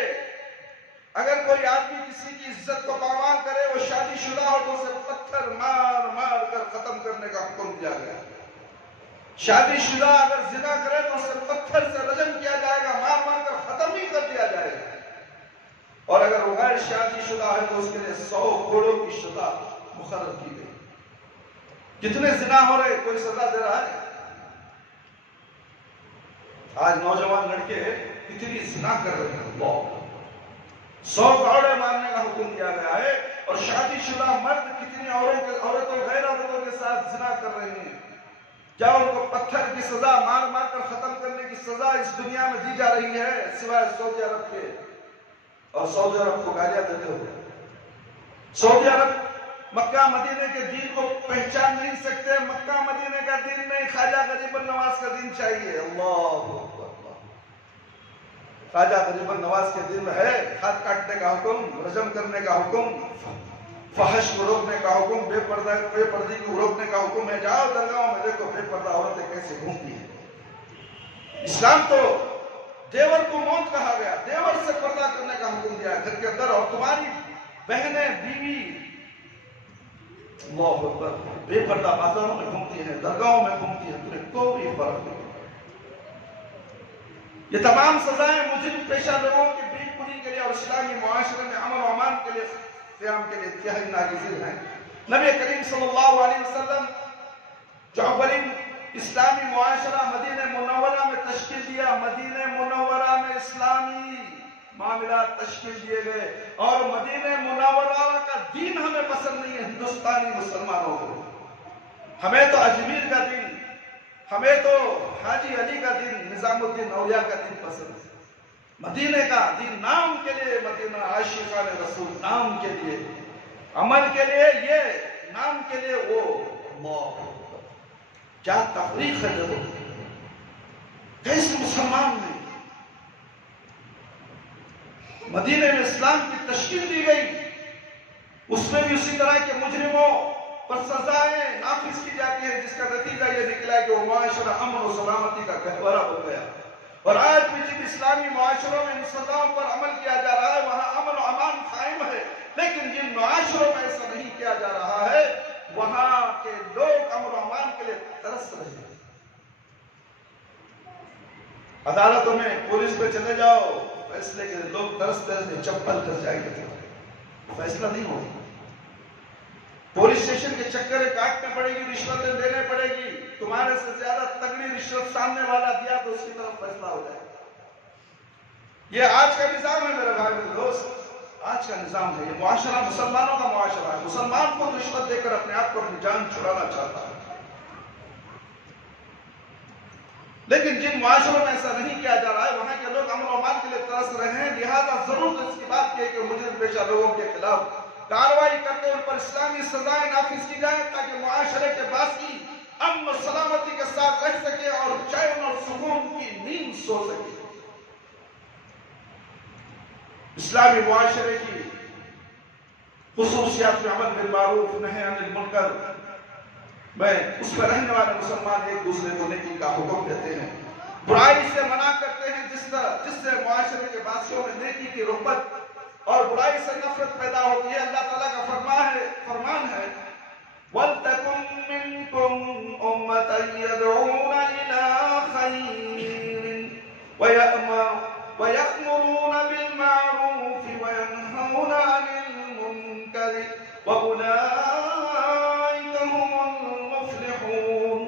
اگر کوئی آدمی کسی کی عزت کو پامال کرے، وہ شادی شدہ ہو تو اسے پتھر مار مار کر ختم کرنے کا حکم دیا گیا۔ شادی شدہ اگر زنا کرے تو اسے پتھر سے رجم کیا جائے گا، مار مار کر ختم ہی کر دیا جائے گا۔ اور اگر وہ غیر شادی شدہ ہے تو اس کے لیے 100 گھوڑوں کی سزا مقرر کی گئی۔ کتنے زنا ہو رہے، کوئی سزا دے رہا ہے؟ آج نوجوان لڑکے کتنی زنا کر رہے ہیں، 100 گھوڑے مارنے کا حکم دیا گیا ہے۔ اور شادی شدہ مرد کتنی عورتوں غیر عورتوں کے ساتھ زنا کر رہے ہیں، کیا ان کو پتھر کی سزا، مار مار کر ختم کرنے کی سزا اس دنیا میں دی جا رہی ہے سوائے سعودی عرب کے؟ اور سعودی عرب کو گالیاں دیتے ہوئے۔ سعودی عرب مکہ مدینے کے دین کو پہچان نہیں سکتے، مکہ مدینے کا دین نہیں، خواجہ غریب النواز کا دین چاہیے۔ اللہ اکبر۔ خواجہ غریب النواز کے دین میں ہے ہاتھ کاٹنے کا حکم، رجم کرنے کا حکم، فحش کو روکنے کا حکم، بے پردگی کو روکنے کا حکم ہے۔ جاؤ درگاہوں میں دیکھو بے پردہ عورتیں کیسے گھومتی ہیں۔ اسلام تو دیور کو موت کہا گیا، دیور سے پردہ کرنے کا حکم دیا گھر کے اندر۔ اور تمہاری بہنیں، بیوی اللہ اکبر بے پردہ بازاروں میں گھومتی ہیں، درگاہوں میں گھومتی ہیں، تمہیں کوئی فرق نہیں۔ یہ تمام سزائیں مجرم پیشہ لوگوں کی بھیک پوری کے لیے اور اسلامی معاشرے میں امن و امان کے لیے قیام کے لیے انتہائی ناگزیر ہیں۔ نبی کریم صلی اللہ علیہ وسلم جو اولین اسلامی معاشرہ مدینہ منورہ میں تشکیل دیا، مدینہ منورہ میں اسلامی معاملات تشکیل دیے گئے۔ اور مدینہ منورہ کا دین ہمیں پسند نہیں ہے ہندوستانی مسلمانوں کو، ہمیں تو اجمیر کا دین، ہمیں تو حاجی علی کا دین، نظام الدین اولیاء کا دین پسند ہے۔ مدینہ کا دین نام کے لیے، مدینہ عاشقان رسول نام کے لیے، عمل کے لیے یہ، نام کے لیے وہ۔ اللہ کیا تفریق ہے لوگوں کی، کیسے مسلمان نے مدینہ میں اسلام کی تشکیل دی گئی، اس میں بھی اسی طرح کے مجرموں پر سزائیں نافذ کی جاتی ہیں، جس کا نتیجہ یہ نکلا ہے کہ وہ معاشرہ امن و سلامتی کا گہوارہ بن گیا۔ اور آج بھی جن اسلامی معاشروں میں ان سزاؤں پر عمل کیا جا رہا ہے وہاں امن و امان قائم ہے، لیکن جن معاشروں میں ایسا نہیں کیا جا رہا ہے وہاں کے لوگ امن و امان کے لیے ترس رہے ہیں۔ عدالتوں میں پولیس پہ چلے جاؤ، فیصلے کے لوگ ترستے رہتے، چپل کر جائے گے، فیصلہ نہیں ہوگا۔ پولیس اسٹیشن کے چکر کاٹنے پڑے گی، رشوتیں دینے پڑے گی، تمہارے سے زیادہ تگڑی رشوت سامنے والا دیا تو اس کی طرف فیصلہ ہو جائے گا۔ یہ آج کا نظام ہے میرے بھائی میرے دوست، آج کا نظام ہے۔ یہ معاشرہ مسلمانوں کا معاشرہ ہے، مسلمان کو رشوت دے کر اپنے آپ کو اپنی جان چھڑانا چاہتا ہے۔ لیکن جن معاشروں میں ایسا نہیں کیا جا رہا ہے وہاں کے لوگ امن و امان کے لیے ترس رہے ہیں، لہذا ضرورت اس کی بات کی ہے کہ مجرم پیشہ لوگوں کے خلاف کارروائی کر کے ان پر اسلامی سزائیں نافذ کی جائیں تاکہ معاشرے کے باقی امن و سلامتی کے ساتھ رہ سکے اور چین اور سکون کی نیند سو سکے۔ اسلامی معاشرے کی خصوصیات میں عمل بالمعروف نہی عن المنکر میں اس میں رہنے والے مسلمان ایک دوسرے کو نیکی کا حکم دیتے ہیں، برائی سے منع کرتے ہیں، جس سے معاشرے کے باسیوں میں نیکی کی رغبت اور برائی سے نفرت پیدا ہوتی ہے. اللہ تعالیٰ کا فرمان ہے وَلْتَكُن مِّنكُمْ أُمَّةً يَدْعُونَ إِلَىٰ خَيْرٍ وَيَأْمُرُونَ بِالْمَعْرُوفِ وَيَنْهَوْنَ عَنِ الْمُنكَرِ وَأُولَٰئِكَ هُمُ الْمُفْلِحُونَ.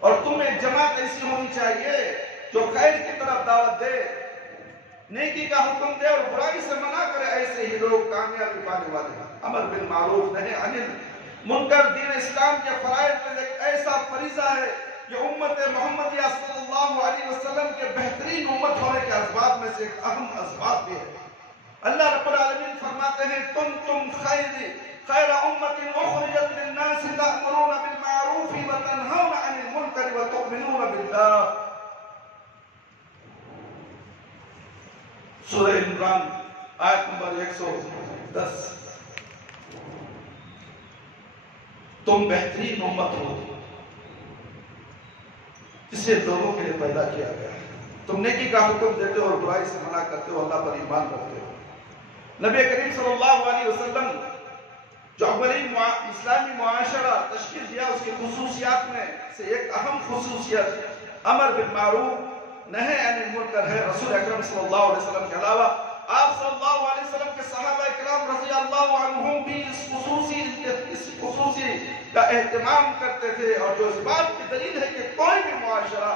اور تم ایک جماعت ایسی ہونی چاہیے جو خیر کی طرف دعوت دے، نیکی کا حکم دے اور برائی سے منع کرے. ایسے ہی لوگ کامیابی پانے والے ہیں. امر بالمعروف نہی عن المنکر دین اسلام کے فرائض میں ایک ایسا فریضہ ہے جو امت محمدیہ صلی اللہ علیہ وسلم کے بہترین امت ہونے کے اسباب میں سے ایک اہم اسباب بھی ہے. اللہ رب العالمین فرماتے ہیں تم خیر امت اخرجت للناس تأمرون بالمعروف وتنہون عن المنکر وتؤمنون باللہ. سورہ عمران آیت نمبر 110. تم بہترین امت ہو جسے لوگوں کے لیے پیدا کیا گیا ہے. تم نیکی کا حکم دیتے ہو اور برائی سے منع کرتے ہو، اللہ پر ایمان رکھتے ہو. نبی کریم صلی اللہ علیہ وسلم جو اولین اسلامی معاشرہ تشکیل دیا، اس کی خصوصیات میں سے ایک اہم خصوصیت امر بالمعروف نہی عن المنکر ہے. رسول اکرم صلی اللہ علیہ وسلم کے علاوہ آپ صلی اللہ علیہ وسلم کے صحابہ اکرام رضی اللہ عنہم بھی اس خصوصی کا اہتمام کرتے تھے. اور جو اس بات کی دلیل ہے کہ کوئی بھی معاشرہ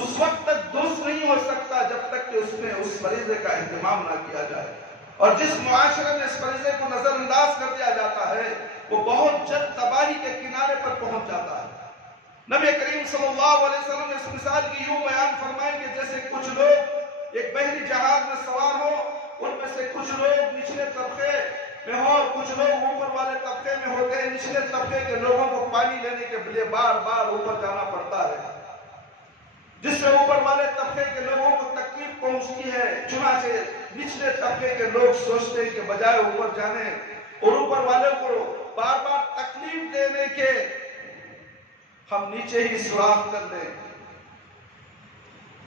اس وقت تک درست نہیں ہو سکتا جب تک کہ اس میں اس فریضے کا اہتمام نہ کیا جائے. اور جس معاشرے میں اس فریضے کو نظر انداز کر دیا جاتا ہے وہ بہت جلد تباہی کے کنارے پر پہنچ جاتا ہے. نبی کریم صلی اللہ علیہ وسلم نے اس مثال کی یوں بیان فرمائیں کہ جیسے کچھ لوگ ایک بحری جہاز میں سوار ہو، ان میں سے کچھ لوگ نچلے طبقے میں ہو اور کچھ لوگ اوپر والے طبقے میں ہوتے ہیں. نچلے طبقے کے لوگوں کو پانی لینے کے لیے بار بار اوپر جانا پڑتا ہے، جس سے اوپر والے طبقے کے لوگوں کو تکلیف پہنچتی ہے. چنانچہ نچلے طبقے کے لوگ سوچتے ہیں کہ بجائے اوپر جانے اور اوپر والے کو بار بار تکلیف دینے کے ہم نیچے ہی سوراخ کر دیں.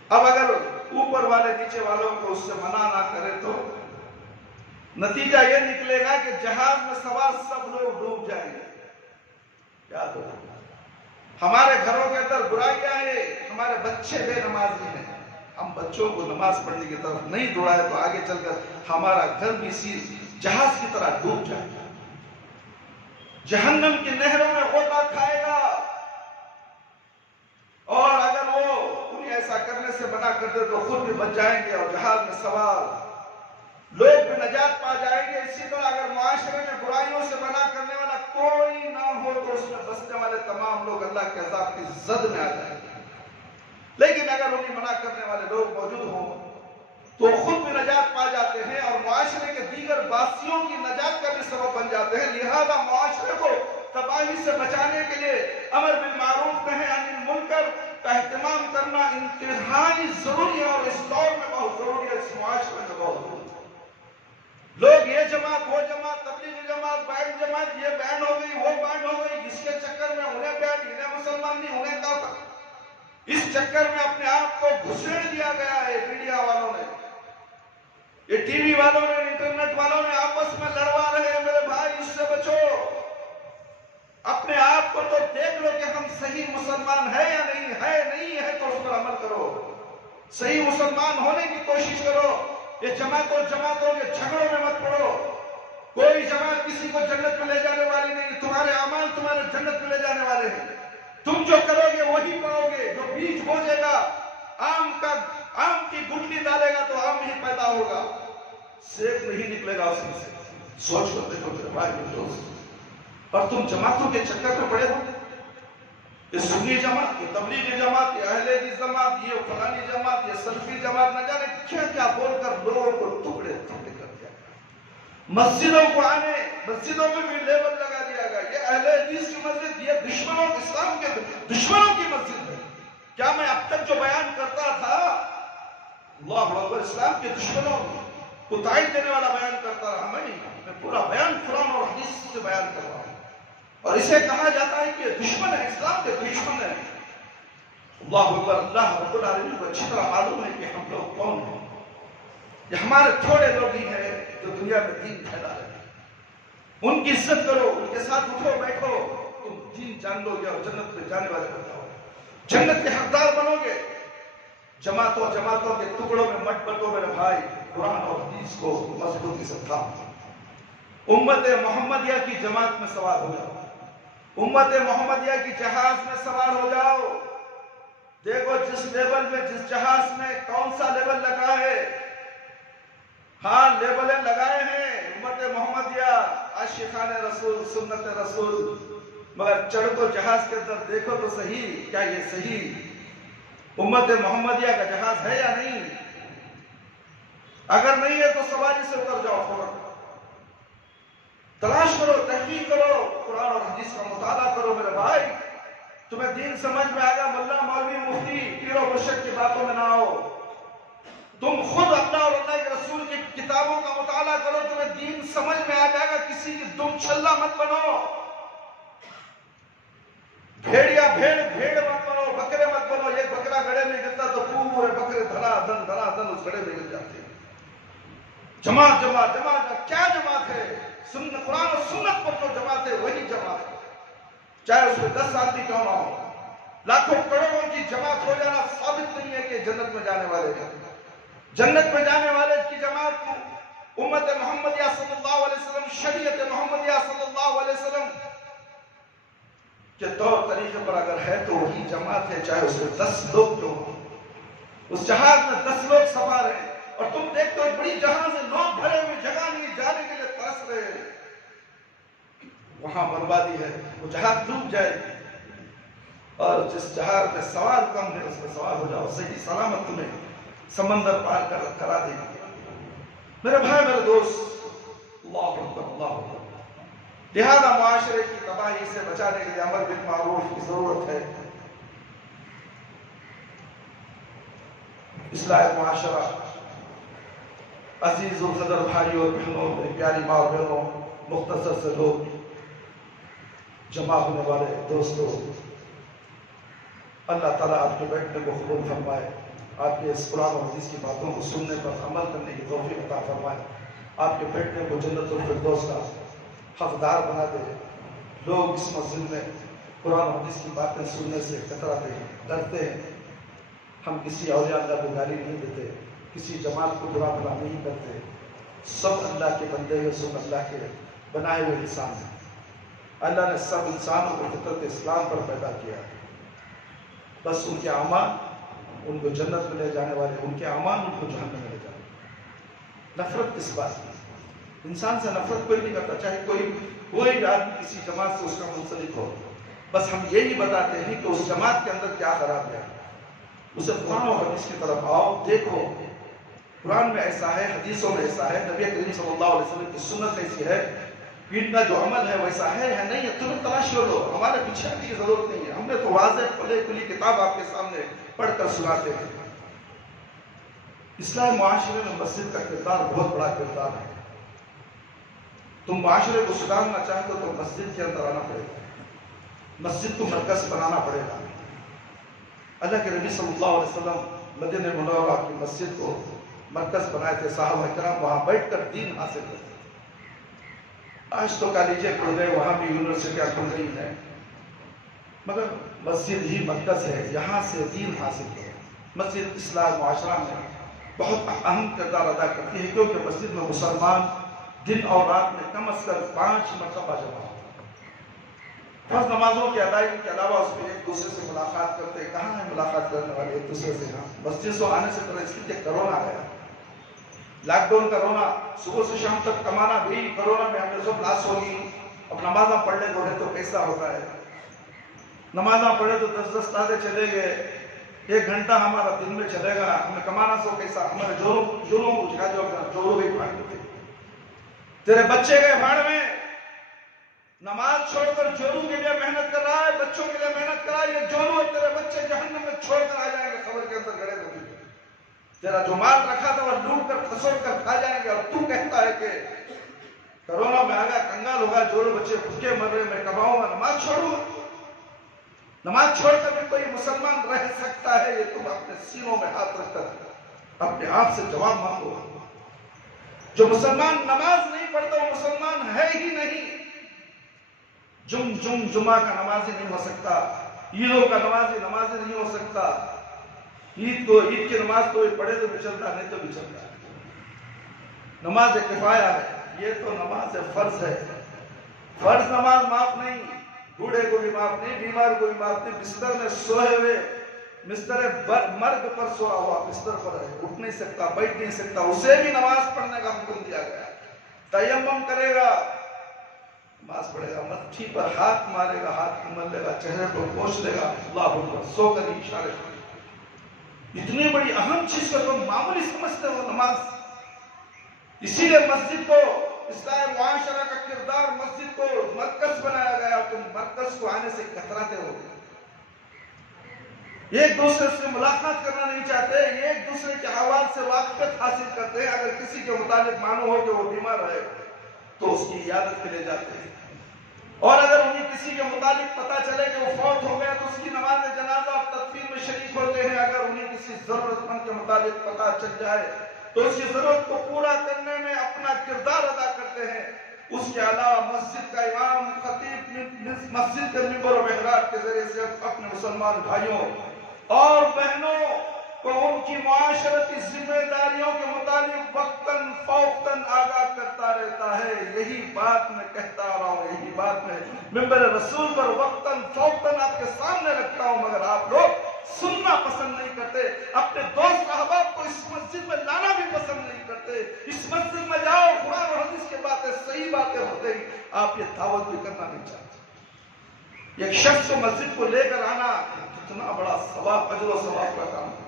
اب اگر اوپر والے نیچے والوں کو اس سے منع نہ کرے تو نتیجہ یہ نکلے گا کہ جہاز میں سوار سب لوگ ڈوب جائیں گے. یاد ہوگا ہمارے گھروں کے اندر برائیاں ہیں، ہمارے بچے بے نمازی ہیں. ہم بچوں کو نماز پڑھنے کی طرف نہیں دوڑائے تو آگے چل کر ہمارا گھر بھی اسی جہاز کی طرح ڈوب جائے گا، جہنم کی نہروں میں غوطہ کھائے گا. اور اگر وہ انہیں ایسا کرنے سے منع کر دے تو خود بھی بچ جائیں گے اور جہاز میں سوار لوگ بھی نجات پا جائیں گے. اسی طرح اگر معاشرے میں برائیوں سے منع کرنے والا کوئی نہ ہو تو اس میں بسنے والے تمام لوگ اللہ کے عذاب کی زد میں آ جائیں گے. لیکن اگر انہیں منع کرنے والے لوگ موجود ہوں تو خود بھی نجات پا جاتے ہیں اور معاشرے کے دیگر باسیوں کی نجات کا بھی سبب بن جاتے ہیں. لہذا معاشرے کو تباہی سے بچانے کے لیے امر بالمعروف نہی عن المنکر کا اہتمام کرنا انتہائی ضروری ہے، اور اس دور میں بہت ضروری ہے، اس معاشرے میں بہت ضروری ہے. لوگ یہ جماعت وہ جماعت، تبلیغی جماعت، بینڈ جماعت، یہ بینڈ ہو گئی وہ بینڈ ہو گئی، جس کے چکر میں انہیں بینڈ، انہیں مسلمان نہیں، انہیں کافر. اس چکر میں اپنے آپ کو گھسیڑ دیا گیا ہے. میڈیا والوں نے، یہ ٹی وی والوں نے، انٹرنیٹ والوں نے آپس میں لڑوا رہے ہیں. میرے بھائی اس سے بچو. اپنے آپ کو تو دیکھ لو کہ ہم صحیح مسلمان ہیں یا نہیں ہے. نہیں ہے تو اس پر عمل کرو، صحیح مسلمان ہونے کی کوشش کرو. یہ جماعتوں کے جھگڑوں میں مت پڑو. کوئی جماعت کسی کو جنت میں لے جانے والی نہیں. تمہارے اعمال تمہارے جنت میں لے جانے والے ہیں. تم جو کرو گے وہی پاؤ گے. جو بیج بوجے گا، آم کی گٹلی ڈالے گا تو آم ہی پیدا ہوگا، سیب نہیں نکلے گا اس میں سے. سوچ کر دیکھو میرے بھائی دوست. اور تم جماعتوں کے چکر میں پڑے ہو. یہ سنی جماعت، یہ تبلیغی جماعت، یہ اہل حدیث جماعت، یہ فلانی جماعت، یہ سلفی جماعت، نہ جانے کیا کیا بول کر لوگوں کو ٹکڑے ٹکڑے کر دیا. مسجدوں کو آنے، مسجدوں میں بھی لیبل لگا دیا گیا یہ اہل حدیث کی مسجد، یہ دشمنوں اسلام کے دشمنوں کی مسجد ہے. کیا میں اب تک جو بیان کرتا تھا اللہ اکبر اسلام کے دشمنوں کو تائید دینے والا بیان کرتا رہا؟ میں پورا بیان قرآن اور حدیث سے بیان کر رہا ہوں. اور اسے کہا جاتا ہے کہ دشمن ہے، اسلام کے دشمن ہے. اللہ اکبر. اللہ رب العالمین کو اچھی طرح معلوم ہے کہ ہم لوگ کون ہیں. یہ ہمارے تھوڑے لوگ ہی ہیں جو دنیا میں دین پھیلا رہے ہیں، ان کی عزت کرو، ان کے ساتھ اٹھو بیٹھو، تم دین جان لو گے اور جنت میں جانے والے بن جاؤ گے، جنت کے حقدار بنو گے۔ جماعتوں کے ٹکڑوں میں مت بٹو میرے بھائی، قرآن اور حدیث کو مضبوطی سے تھام، امت محمدیہ کی جماعت میں سوار ہو جاؤ، امت محمدیہ کی جہاز میں سوار ہو جاؤ۔ دیکھو جس لیبل میں، جس جہاز میں کون سا لیبل لگا ہے، ہاں لیبلیں لگائے ہیں امت محمدیہ، عاشقان رسول، سنت رسول، مگر چڑھ کو جہاز کے اندر دیکھو تو صحیح، کیا یہ صحیح امت محمدیہ کا جہاز ہے یا نہیں؟ اگر نہیں ہے تو سواری سے اتر جاؤ، فوراً تلاش کرو، تحقیق کرو، قرآن اور حدیث کا مطالعہ کرو میرے بھائی۔ تمہیں دین سمجھ میں آئے گا، ملا مولوی مفتی پیر و مرشد کی باتوں میں نہ آؤ، تم خود اللہ اور اللہ کے رسول کی کتابوں کا مطالعہ کرو، تمہیں دین سمجھ میں آ جائے گا۔ کسی کی دم چھلا مت بنو، بھیڑیا بھیڑ مت بنو، بکرے مت بنو۔ ایک بکرا گڑے میں گرتا تو پورے بکرے دھنا دھن اس گڑے میں گر جاتے ہیں۔ جماعت کیا جماعت ہے؟ قرآن و سنت پر جو جماعت ہے وہی جماعت ہے، چاہے اس میں 10 آدمی کیوں نہ ہو، لاکھوں کروڑوں کی جماعت ہو جانا ثابت نہیں ہے کہ جنت میں جانے والے ہیں۔ جنت میں جانے والے کی جماعت امت محمدیہ صلی اللہ علیہ وسلم، شریعت محمدیہ صلی اللہ علیہ وسلم کے طور طریقے پر اگر ہے تو وہی جماعت ہے، چاہے اس میں 10 لوگ کیوں ہوں۔ اس جہاز میں 10 لوگ سوار ہیں اور تم دیکھتے ہو بڑی جہاز ہے، لوگ بھرے ہوئے، جگہ نہیں، جانے کے لیے ترس رہے ہیں، وہاں بربادی ہے، وہ جہاز ڈوب جائے گی۔ اور جس جہاز میں سوار کم ہے اس میں سوار ہو جاؤ، صحیح سلامت تمہیں سمندر پار کرا دے گی۔ میرے بھائی، میرے دوست، اللہ اکبر، اللہ اکبر۔ لہذا معاشرے کی تباہی سے بچانے کے لیے امر بالمعروف کی ضرورت ہے، اصلاح معاشرہ۔ عزیز القدر بھائیوں اور بہنوں، میری پیاری ماں اور بہنوں، مختصر سے لوگ جمع ہونے والے دوستوں، اللہ تعالیٰ آپ کے بیٹھنے کو قبول فرمائے، آپ کے اس قرآن و حدیث کی باتوں کو سننے پر عمل کرنے کی توفیق عطا فرمائے، آپ کے بیٹھنے کو جنت الفردوس کا حقدار بنا دے۔ لوگ اس مسجد میں قرآن و حدیث کی باتیں سننے سے کتراتے ہیں، ڈرتے ہیں۔ ہم کسی اولیاء اللہ کو گالی نہیں دیتے، کسی جماعت کو برا بھلا نہیں کرتے، سب اللہ کے بندے ہیں، سب اللہ کے بنائے ہوئے انسان ہیں۔ اللہ نے سب انسانوں کو فطرت اسلام پر پیدا کیا، بس ان کے اعمال ان کو جنت میں لے جانے والے، ان کے اعمال ان کو جہنم میں لے جانے والے۔ نفرت کس بات کی؟ انسان سے نفرت کوئی نہیں کرتا، چاہے کوئی آدمی کسی جماعت سے اس کا منسلک ہو، بس ہم یہی بتاتے ہیں کہ اس جماعت کے اندر کیا خراب ہے، اسے قرآن و حدیث کی طرف آؤ، دیکھو قرآن میں ایسا ہے، حدیثوں میں ایسا ہے، نبی کریم صلی اللہ علیہ وسلم کی سنت ایسی ہے، ان کا جو عمل ہے ویسا ہے نہیں ہے، تمہیں تلاش کرو، ہمارے پیچھے آنے کی ضرورت نہیں ہے، ہم نے تو واضح کھلی کتاب آپ کے سامنے پڑھ کر سناتے ہیں۔ اصلاح معاشرے میں مسجد کا کردار بہت بڑا کردار ہے۔ تم معاشرے کو سدھارنا چاہتے ہو تو مسجد کے اندر آنا پڑے گا، مسجد کو مرکز بنانا پڑے گا۔ اللہ کے نبی صلی اللہ علیہ وسلم مدینہ منورہ کی مسجد کو مرکز بنائے تھے، صحابہ کرام وہاں بیٹھ کر دین حاصل کرتے تھے۔ آج تو کالجیں کھل گئے، وہاں بھی یونیورسٹیاں کھل رہی ہیں، مگر مسجد ہی مرکز ہے، یہاں سے دین حاصل کرو۔ مسجد اصلاح معاشرہ میں بہت اہم کردار ادا کرتی ہے، کیونکہ مسجد میں مسلمان دن اور رات میں کم از کم 5 مرتبہ جمع ہوتے ہیں۔ فرض نمازوں کی ادائیگی کے علاوہ اس میں ایک دوسرے سے ملاقات کرتے ہیں۔ کہاں ہے ملاقات کرنے والے ایک دوسرے سے؟ ہاں، مسجد سے آنے سے پہلے اس لیے کرونا آیا، لاک ڈاؤن کرونا، صبح سے شام تک کمانا بھی کرونا میں ہم نے سب لاس ہوگی۔ اب نمازاں پڑھنے کو ہے تو کیسا ہوتا ہے، نمازاں پڑھے تو 10 تازے چلے گئے، 1 گھنٹہ ہمارا دن میں چلے گا، ہمیں کمانا سو کیسا؟ ہمارے جوروں کو جھا جو جوروں بھی بھاڑ دیتے، تیرے بچے گئے بھاڑ میں، نماز چھوڑ کر جوروں کے لیے محنت کر رہا ہے، بچوں کے لیے محنت کر رہا ہے، یہ جوروں اور تیرے بچے جہنم میں چھوڑ کر آ جائیں گے، قبر کے اندر گڑے ہوتے ہیں۔ تیرا جو مال رکھا تھا وہ لوٹ کر کھسوٹ کر کھا جائیں گے، اور تو کہتا ہے کہ کرونا میں آگا کنگال ہوگا، جوروں بچے بھوکے مر رہے، میں کماؤں گا، نماز چھوڑوں گا؟ نماز چھوڑ کر بھی کوئی مسلمان رہ سکتا ہے؟ یہ تم اپنے سینوں میں ہاتھ رکھ کر اپنے آپ سے جواب مانگو۔ جو مسلمان نماز نہیں پڑھتا وہ مسلمان ہے ہی نہیں. جمعہ کا نمازی نہیں ہو سکتا، عیدوں کا نمازی نہیں ہو سکتا. عید کی نماز کوئی پڑھے تو بھی چلتا، نہیں تو بھی چلتا. نماز کفایہ ہے، یہ تو نماز فرض ہے. فرض نماز معاف نہیں، بوڑھے کو بھی معاف نہیں، بیمار کو بھی معاف نہیں. بستر میں سوئے ہوئے، بستر مرگ پر سویا ہوا بستر پر ہے، اٹھ نہیں سکتا، بیٹھ نہیں سکتا، اسے بھی نماز پڑھنے کا حکم دیا گیا. تیمم کرے گا، نماز پڑھے گا، مٹھی پر ہاتھ مارے گا، ہاتھ مل لے گا، چہرے کو پوچھ لے گا، اللہ اکبر، سو کر اشارے. اتنی بڑی اہم چیز کو تم معمولی سمجھتے ہو نماز. اسی لیے مسجد کو، اسلامی معاشرہ کا کردار مسجد کو مرکز بنایا گیا. تم مرکز کو آنے سے کتراتے ہو، ایک دوسرے سے ملاقات کرنا نہیں چاہتے، ایک دوسرے کے احوال سے واقفیت حاصل کرتے ہیں. اگر کسی کے متعلق معلوم ہو کہ وہ بیمار ہے تو اس کی عیادت کے لیے جاتے ہیں، اور اگر انہیں کسی کے متعلق پتہ چلے کہ وہ فوت ہو گیا تو اس کی نماز جنازہ اور تدفین میں شریک ہوتے ہیں. اگر انہیں کسی ضرورت مند کے متعلق پتہ چل جائے تو اس کی ضرورت کو پورا کرنے میں اپنا کردار ادا کرتے ہیں. اس کے علاوہ مسجد کا امام خطیب مسجد کے ممبر و محراب کے ذریعے سے اپنے مسلمان بھائیوں اور بہنوں کو ان کی معاشرتی ذمہ داریوں کے متعلق وقتاً فوقتاً آگاہ کرتا رہتا ہے. یہی بات میں کہتا رہا ہوں، یہی بات میں ممبر رسول پر وقتاً فوقتاً آپ کے سامنے رکھتا ہوں، مگر آپ لوگ سننا پسند نہیں کرتے. اپنے دوست احباب کو اس مسجد میں لانا بھی پسند نہیں کرتے. اس مسجد میں جاؤ، قرآن اور حدیث کی باتیں، صحیح باتیں ہوتے ہی آپ یہ دعوت بھی کرنا نہیں چاہتے. ایک شخص کو مسجد کو لے کر آنا کتنا بڑا ثواب، اجر و ثواب کا کام ہے.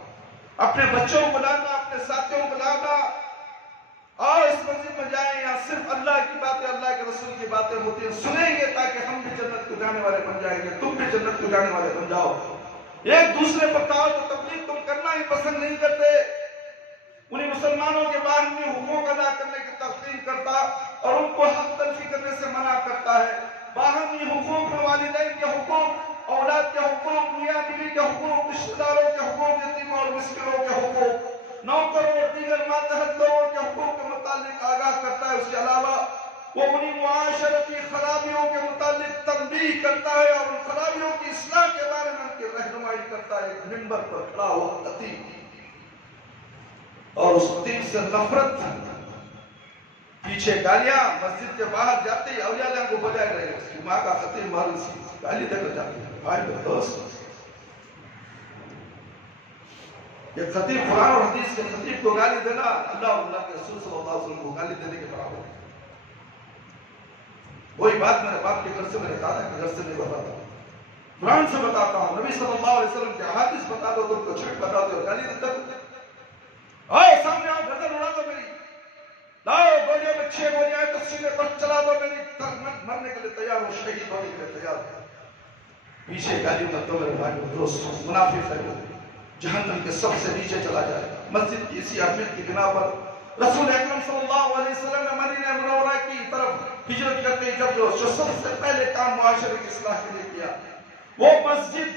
اپنے بچوں کو لانا، اپنے ساتھیوں کو لانا، اور اس مسجد میں جائیں، یہاں صرف اللہ کی باتیں، اللہ کے رسول کی باتیں ہوتی ہیں. سنیں گے تاکہ ہم بھی جنت کو جانے والے بن جائیں گے، تم بھی جنت کو جانے والے بن جاؤ. ایک دوسرے پر دعوت و تبلیغ تم کرنا ہی پسند نہیں کرتے. انہیں مسلمانوں کے باہمی حقوق ادا کرنے کی تلقین کرتا اور ان کو حق تلفی کرنے سے منع کرتا ہے. باہمی حقوق میں والدین کے حقوق، اولاد کے حقوق، میاں بیوی کے حقوق، رشتہ داروں کے حقوق، یتیموں اور مسکینوں کے حقوق، نوکروں اور دیگر ماتحت لوگوں کے حقوق کے متعلق آگاہ کرتا ہے. اس کے علاوہ وہ انہی معاشرتی خرابیوں کے متعلق تنبیہ کرتا ہے اور ان خرابیوں کی اصلاح کے بارے میں ان کی رہنمائی کرتا ہے. ایک منبر پر کھڑا ہوا خطیب، اور اس خطیب سے نفرت، پیچھے گالیاں، مسجد کے باہر جاتے ہی اولیاء اللہ کو بجائے رہے. اس کی ماں کا خطیب مارن سی گالی دے کر جاتے ہیں. بھائی دوست، یہ خطیب قرآن اور حدیث کے خطیب کو گالی دینا اللہ اور اللہ کے رسول صلی اللہ علیہ وسلم کو گالی دینے کے برابر ہے. وہی بات میرے باپ کے گھر سے، میرے دادا کے گھر سے نہیں بتاتا، قرآن سے بتاتا ہوں. نبی صلی اللہ علیہ وسلم کے حدیث بتا دو تو ان کو چھٹ بتا دو، گالی دیتا ہوں. آؤ سامنے آؤ، گردن اڑا دو میری، لاؤ گولیوں میں 6 گولیاں ہیں تو سینے پر چلا دو میری، مرنے کے لیے تیار ہوں، شہید ہونے کے لیے تیار ہوں. پیچھے گالی مت دو میرے بھائی دوست، منافق ہے وہ، جہنم کے سب سے نیچے چلا جائے. مسجد کی اسی اہمیت کی بنا پر رسول اکرم صلی اللہ علیہ وسلم نے مدینہ منورہ کی طرف ہجرت کرتے ہی جو سب سے پہلے کام معاشرے کی اصلاح کے لیے کیا وہ مسجد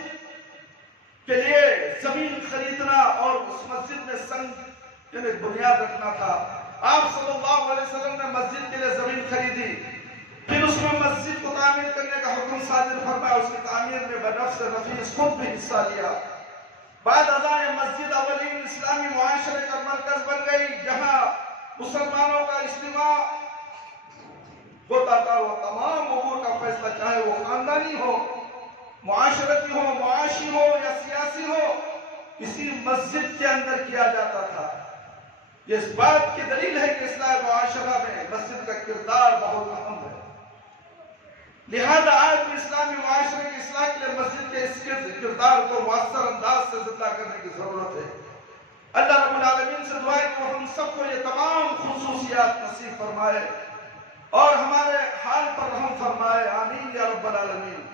کے لیے زمین خریدنا اور اس مسجد میں سنگ یعنی بنیاد رکھنا تھا. آپ صلی اللہ علیہ وسلم نے مسجد کے لیے زمین خریدی، پھر اس میں مسجد کو تعمیر کرنے کا حکم صادر فرمایا. اس کی تعمیر میں بنفس نفیس خود بھی حصہ لیا. بعد ازاں یہ مسجد اولین اسلامی معاشرے کا مرکز بن گئی، جہاں مسلمانوں کا اجتماع ہوتا تھا. وہ تمام امور کا فیصلہ، چاہے وہ خاندانی ہو، معاشرتی ہو، معاشی ہو یا سیاسی ہو، اسی مسجد کے اندر کیا جاتا تھا. یہ اس بات کی دلیل ہے کہ اسلامی معاشرہ میں مسجد کا کردار بہت اہم ہے. لہذا آج بھی اسلامی معاشرے کی اصلاح کے لیے مسجد کے اس کردار کو مؤثر انداز سے زندہ کرنے کی ضرورت ہے. اللہ رب العالمین سے دعا ہے کہ وہ ہم سب کو یہ تمام خصوصیات نصیب فرمائے اور ہمارے حال پر رحم فرمائے. آمین یا رب العالمین.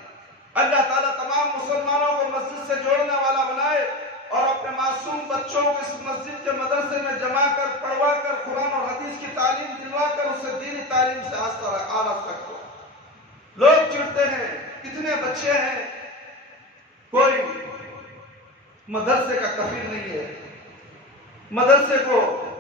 اللہ تعالیٰ تمام مسلمانوں کو مسجد سے جوڑنے والا بنائے اور اپنے معصوم بچوں کو اس مسجد کے مدرسے میں جمع کر، پڑھوا کر، قرآن اور حدیث کی تعلیم دلوا کر اسے دینی تعلیم سے آراستہ کرو. لوگ چڑھتے ہیں، کتنے بچے ہیں، کوئی مدرسے کا کفیل نہیں ہے، مدرسے کو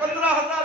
15,000,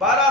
12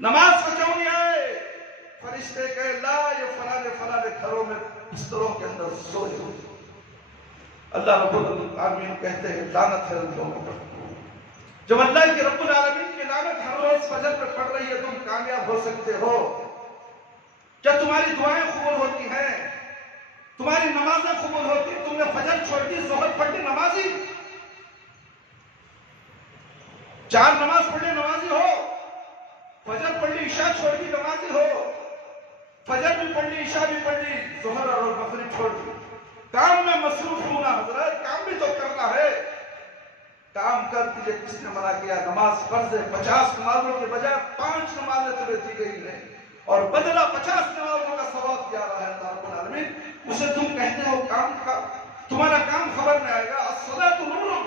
نماز کو کیوں نہیں آئے؟ فرشتے کہے لا یہ فلانے فلانے گھروں میں بستروں کے اندر سوئے ہوئے۔ اللہ رب العالمین کہتے ہیں لعنت ہے ان لوگوں پر۔ جب اللہ کی رب العالمین کی لعنت ہر روز فجر پہ پڑ رہی ہے، تم کامیاب ہو سکتے ہو؟ کیا تمہاری دعائیں قبول ہوتی ہیں؟ تمہاری نمازیں قبول ہوتی ہیں؟ تم نے فجر چھوڑ دی، ظہر پڑھ لی، نمازی 4 نماز پڑھ لی، نمازی ہو۔ فجر پڑھ لی، عشاء چھوڑ دی، نمازی ہو۔ فجر بھی پڑھ لی، عشاء بھی پڑھ لی، ظہر اور مغرب چھوڑ دی۔ کام میں مصروف ہونا حضرت، کام بھی تو کرنا ہے۔ کام کر تجھے کس نے منع کیا؟ نماز فرض ہے، 50 نمازوں کے بجائے 5 نمازیں تمہیں دی گئی ہیں، اور بدلہ 50 نمازوں کا ثواب دیا رہا ہے اللہ رب العالمین۔ اسے تم کہتے ہو کام کا، تمہارا کام خبر میں آئے گا۔ الصلاۃ نور،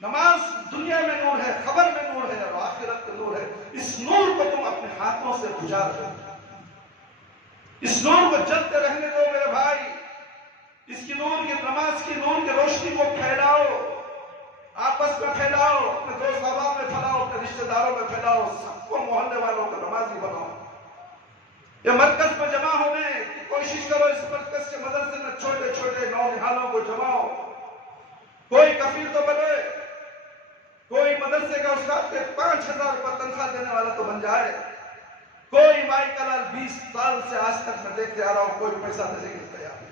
نماز دنیا میں نور ہے، خبر میں نور ہے، اور آخرت میں نور ہے۔ اس نور کو تم اپنے ہاتھوں سے بجھا دو، اس نور کو جلتے رہنے دو میرے بھائی۔ اس کی نور کی، نماز کی نور کی روشنی کو پھیلاؤ، آپس میں پھیلاؤ، اپنے دوست احباب میں پھیلاؤ، اپنے رشتہ داروں میں پھیلاؤ، سب کو محلے والوں کو نمازی بناؤ۔ یہ مرکز میں جمع ہونے کی کوشش کرو، اس مرکز کے مدرسے میں چھوٹے چھوٹے نونہالوں کو جماؤ۔ کوئی کفیل تو بنے، کوئی مدرسے کا استاد کے 5000 روپے تنخواہ دینے والا تو بن جائے۔ کوئی مائی کلال 20 سال سے آج تک میں دیکھتے آ رہا ہوں، کوئی پیسہ دینے کے لیے تیار نہیں،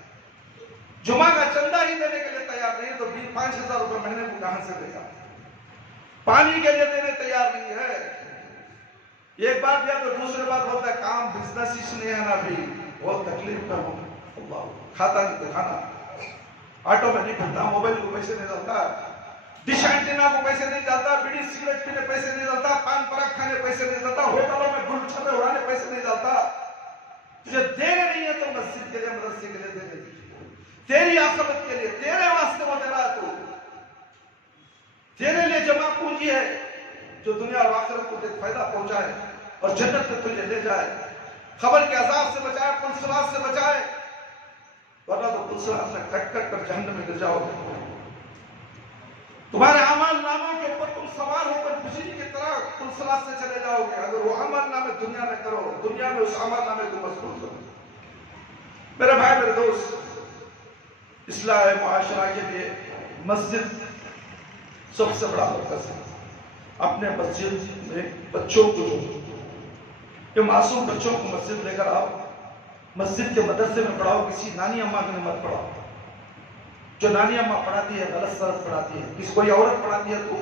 جمعہ کا چندہ ہی دینے کے لیے تیار نہیں، تو 5000 روپے مہینے کو کہاں سے دے گا؟ پانی کے لیے دینے تیار نہیں ہے۔ ایک بات یا تو دوسری بات ہوتا ہے کام بزنس اس لیے ہے نا بھی بہت تکلیف میں ہوں، اللہ کھاتا نہیں تو کھانا، آٹو میں نہیں پھرتا، موبائل کو پیسے نہیں ڈالتا، ڈش اینٹینا کو پیسے نہیں ڈالتا، بیڑی سگریٹ پینے پیسے نہیں ڈالتا، پان پراگ کھانے پیسے نہیں ڈالتا، ہوٹلوں میں گل چھپے اڑانے پیسے نہیں ڈالتا۔ تجھے دینے نہیں ہے تو مسجد کے لیے، مدرسے کے لیے دینے دیجیے، تیری آخرت کے لیے، تیرے واسطے وہ دے رہا ہے، تو تیرے لیے جمع پونجی ہے جو دنیا اور آخرت کو ایک فائدہ پہنچائے اور جنت میں تجھے لے جائے، خبر کے عذاب سے بچائے، پلسرات سے بچائے، ورنہ تو پلسرات سے کٹ کٹ کر جہنم میں گر جاؤ گے۔ تمہارے اعمال ناموں کے اوپر تم سوار ہو کر بجلی کی طرح پلسرات سے چلے جاؤ گے، اگر وہ عمل نامے دنیا میں کرو، دنیا میں اس عمل نامے کو مضبوط کرو۔ میرے بھائی میرے دوست، اصلاح معاشرہ کے لیے مسجد سب سے بڑا مرکز ہے۔ اپنے مسجد میں بچوں کو، جو معصوم بچوں کو مسجد لے کر آؤ، مسجد کے مدرسے میں پڑھاؤ، کسی نانی اماں کے مت پڑھاؤ۔ جو نانی اماں پڑھاتی ہے غلط سلط پڑھاتی ہے، کسی کوئی عورت پڑھاتی ہے تو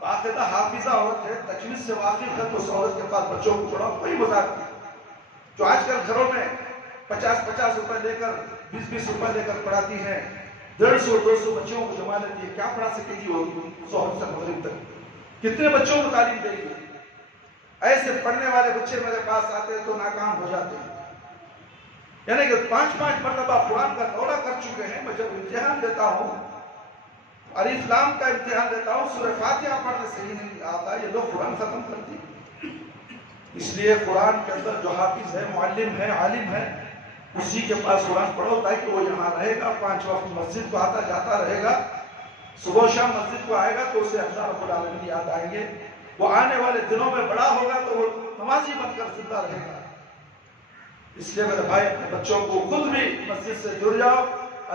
باقاعدہ حافظہ عورت ہے، تجوید سے واقف ہے، تو اس عورت کے پاس بچوں کو پڑھاؤ، کوئی مذاق نہیں۔ جو آج کل گھروں میں 50-50 روپے لے کر، 20-20 روپے لے کر پڑھاتی ہیں، 150-200 بچوں کو جما لیتی ہے، کیا پڑھا سکے گی وہ ظہر سے مغرب تک؟ کتنے بچوں کو تعلیم دے گی؟ ایسے پڑھنے والے بچے میرے پاس آتے ہیں تو ناکام ہو جاتے ہیں، یعنی کہ 5 مرتبہ قرآن کا دورہ کر چکے ہیں۔ میں جب امتحان دیتا ہوں، الف لام کا امتحان دیتا ہوں، سورہ فاتحہ پڑھنے صحیح نہیں آتا، یہ لوگ قرآن ختم کرتی ہیں۔ اس لیے قرآن کے اندر جو حافظ ہے، معلم ہے، عالم ہے، اسی کے پاس قرآن پڑھو، تاکہ وہ یہاں رہے گا، 5 وقت مسجد کو آتا جاتا رہے گا، صبح شام مسجد کو آئے گا تو اسے اللہ رب العالمین یاد آئیں گے۔ وہ آنے والے دنوں میں بڑا ہوگا تو وہ نمازی بن کر زندہ رہے گا۔ اس لیے میرے بھائی اپنے بچوں کو خود بھی مسجد سے جڑ جاؤ،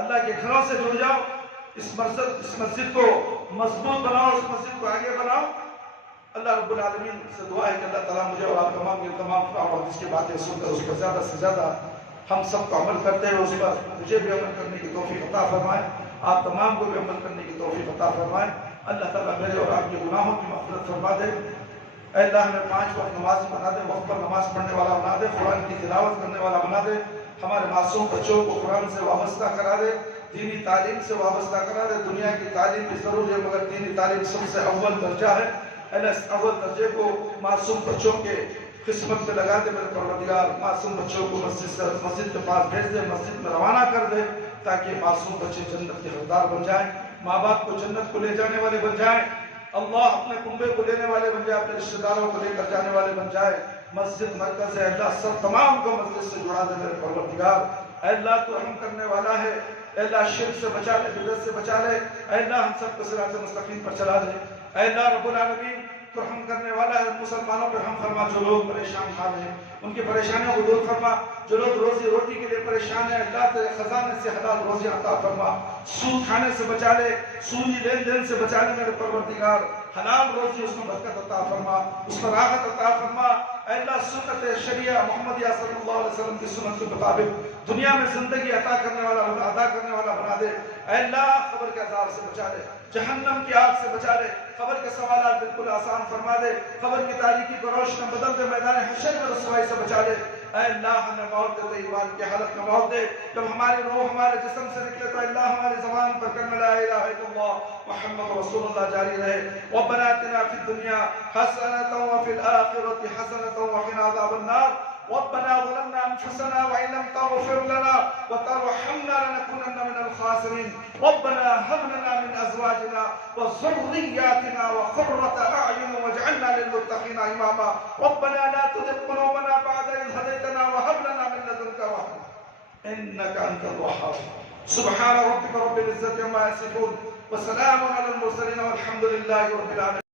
اللہ کے گھروں سے جڑ جاؤ، اس مسجد کو مضبوط بناؤ، اس مسجد کو آگے بناؤ۔ اللہ رب العالمین سے دعا ہے کہ اللہ تعالیٰ مجھے اور آپ تمام حدیث کی باتیں سن کر اس پر زیادہ سے زیادہ ہم سب کو عمل کرتے ہیں، اس پر مجھے بھی عمل کرنے کی توفیق عطا فرمائے، آپ تمام کو بھی عمل کرنے کی توفیق عطا فرمائے۔ اللہ تعالیٰ میرے اور آپ کے گناہوں کی مغفرت فرما دے۔ اے اللہ ہمیں 5 وقت نماز بنا دے، وقت پر نماز پڑھنے والا بنا دے، قرآن کی تلاوت کرنے والا بنا دے، ہمارے معصوم بچوں کو قرآن سے وابستہ کرا دے، دینی تعلیم سے وابستہ کرا دے۔ دنیا کی تعلیم بھی ضروری ہے مگر دینی تعلیم سب سے اول درجہ ہے۔ اللہ اس اول درجے کو معصوم بچوں کے قسمت میں لگا دے میرے پروردگار۔ معصوم بچوں کو مسجد کے پاس بھیج دے، مسجد میں روانہ کر دے، تاکہ معصوم بچے جنت کے حقدار بن جائیں، ماں باپ کو جنت کو لے جانے والے بن جائیں، اللہ اپنے کنبے کو لینے والے بن جائے، اپنے رشتہ داروں کو لے کر جانے والے بن جائے۔ مسجد مرکز ہے، اللہ سب تمام کو مسجد سے جڑا دے میرے پروردگار۔ اے اللہ تو رحم کرنے والا ہے، اے اللہ شرک سے بچا لے، بدعت سے بچا لے، اے اللہ ہم سب کو صراط مستقیم پر چلا دے۔ اے اللہ رب العالمین پر رحم کرنے والا ہے، مسلمانوں پر رحم فرما جو لوگ پریشان حال ہیں ان کی پریشانیوں کو دور فرما، جو لوگ روزی روٹی کے لیے پریشان ہیں اللہ تیرے خزانے سے حلال روزی عطا فرما، سود کھانے سے بچا لے، سودی لین دین سے بچا لے میرے پروردگار، حلال روزی اس میں برکت عطا فرما، اس میں راحت عطا فرما، اے اللہ سنت شریعہ محمدیہ صلی اللہ علیہ وسلم کی سنت کے مطابق دنیا میں زندگی عطا کرنے والا بنا دے، اے اللہ قبر کے عذاب سے بچا لے، جہنم کی آگ سے بچا لے، قبر کے سوالات بالکل آسان فرما دے، قبر کی تاریکی کو روشن بدل دے، میدان حشر میں رسوائی سے بچا لے، اے اللہ ہمیں موت دے تو ایمان کی حالت میں موت دے، جب ہماری روح ہمارے جسم سے نکلے تو اللہ ہماری زبان پر کلمہ لا الہ الا اللہ محمد رسول اللہ جاری رہے۔ ربنا آتنا فی الدنیا حسنۃ وفی الآخرۃ حسنۃ وقنا عذاب النار۔ ربنا ظلمنا انفسنا وان لم تغفر لنا وترحمنا لنكونن من الخاسرين۔ ربنا هب لنا من ازواجنا وذرياتنا قرة اعين واجعلنا للمتقين اماما۔ ربنا لا تزغ قلوبنا بعد إذ هديتنا وهب لنا من لدنك رحمة انك انت الوهاب۔ سبحان ربك رب العزة عما يصفون وسلام على المرسلين والحمد لله رب العالمين۔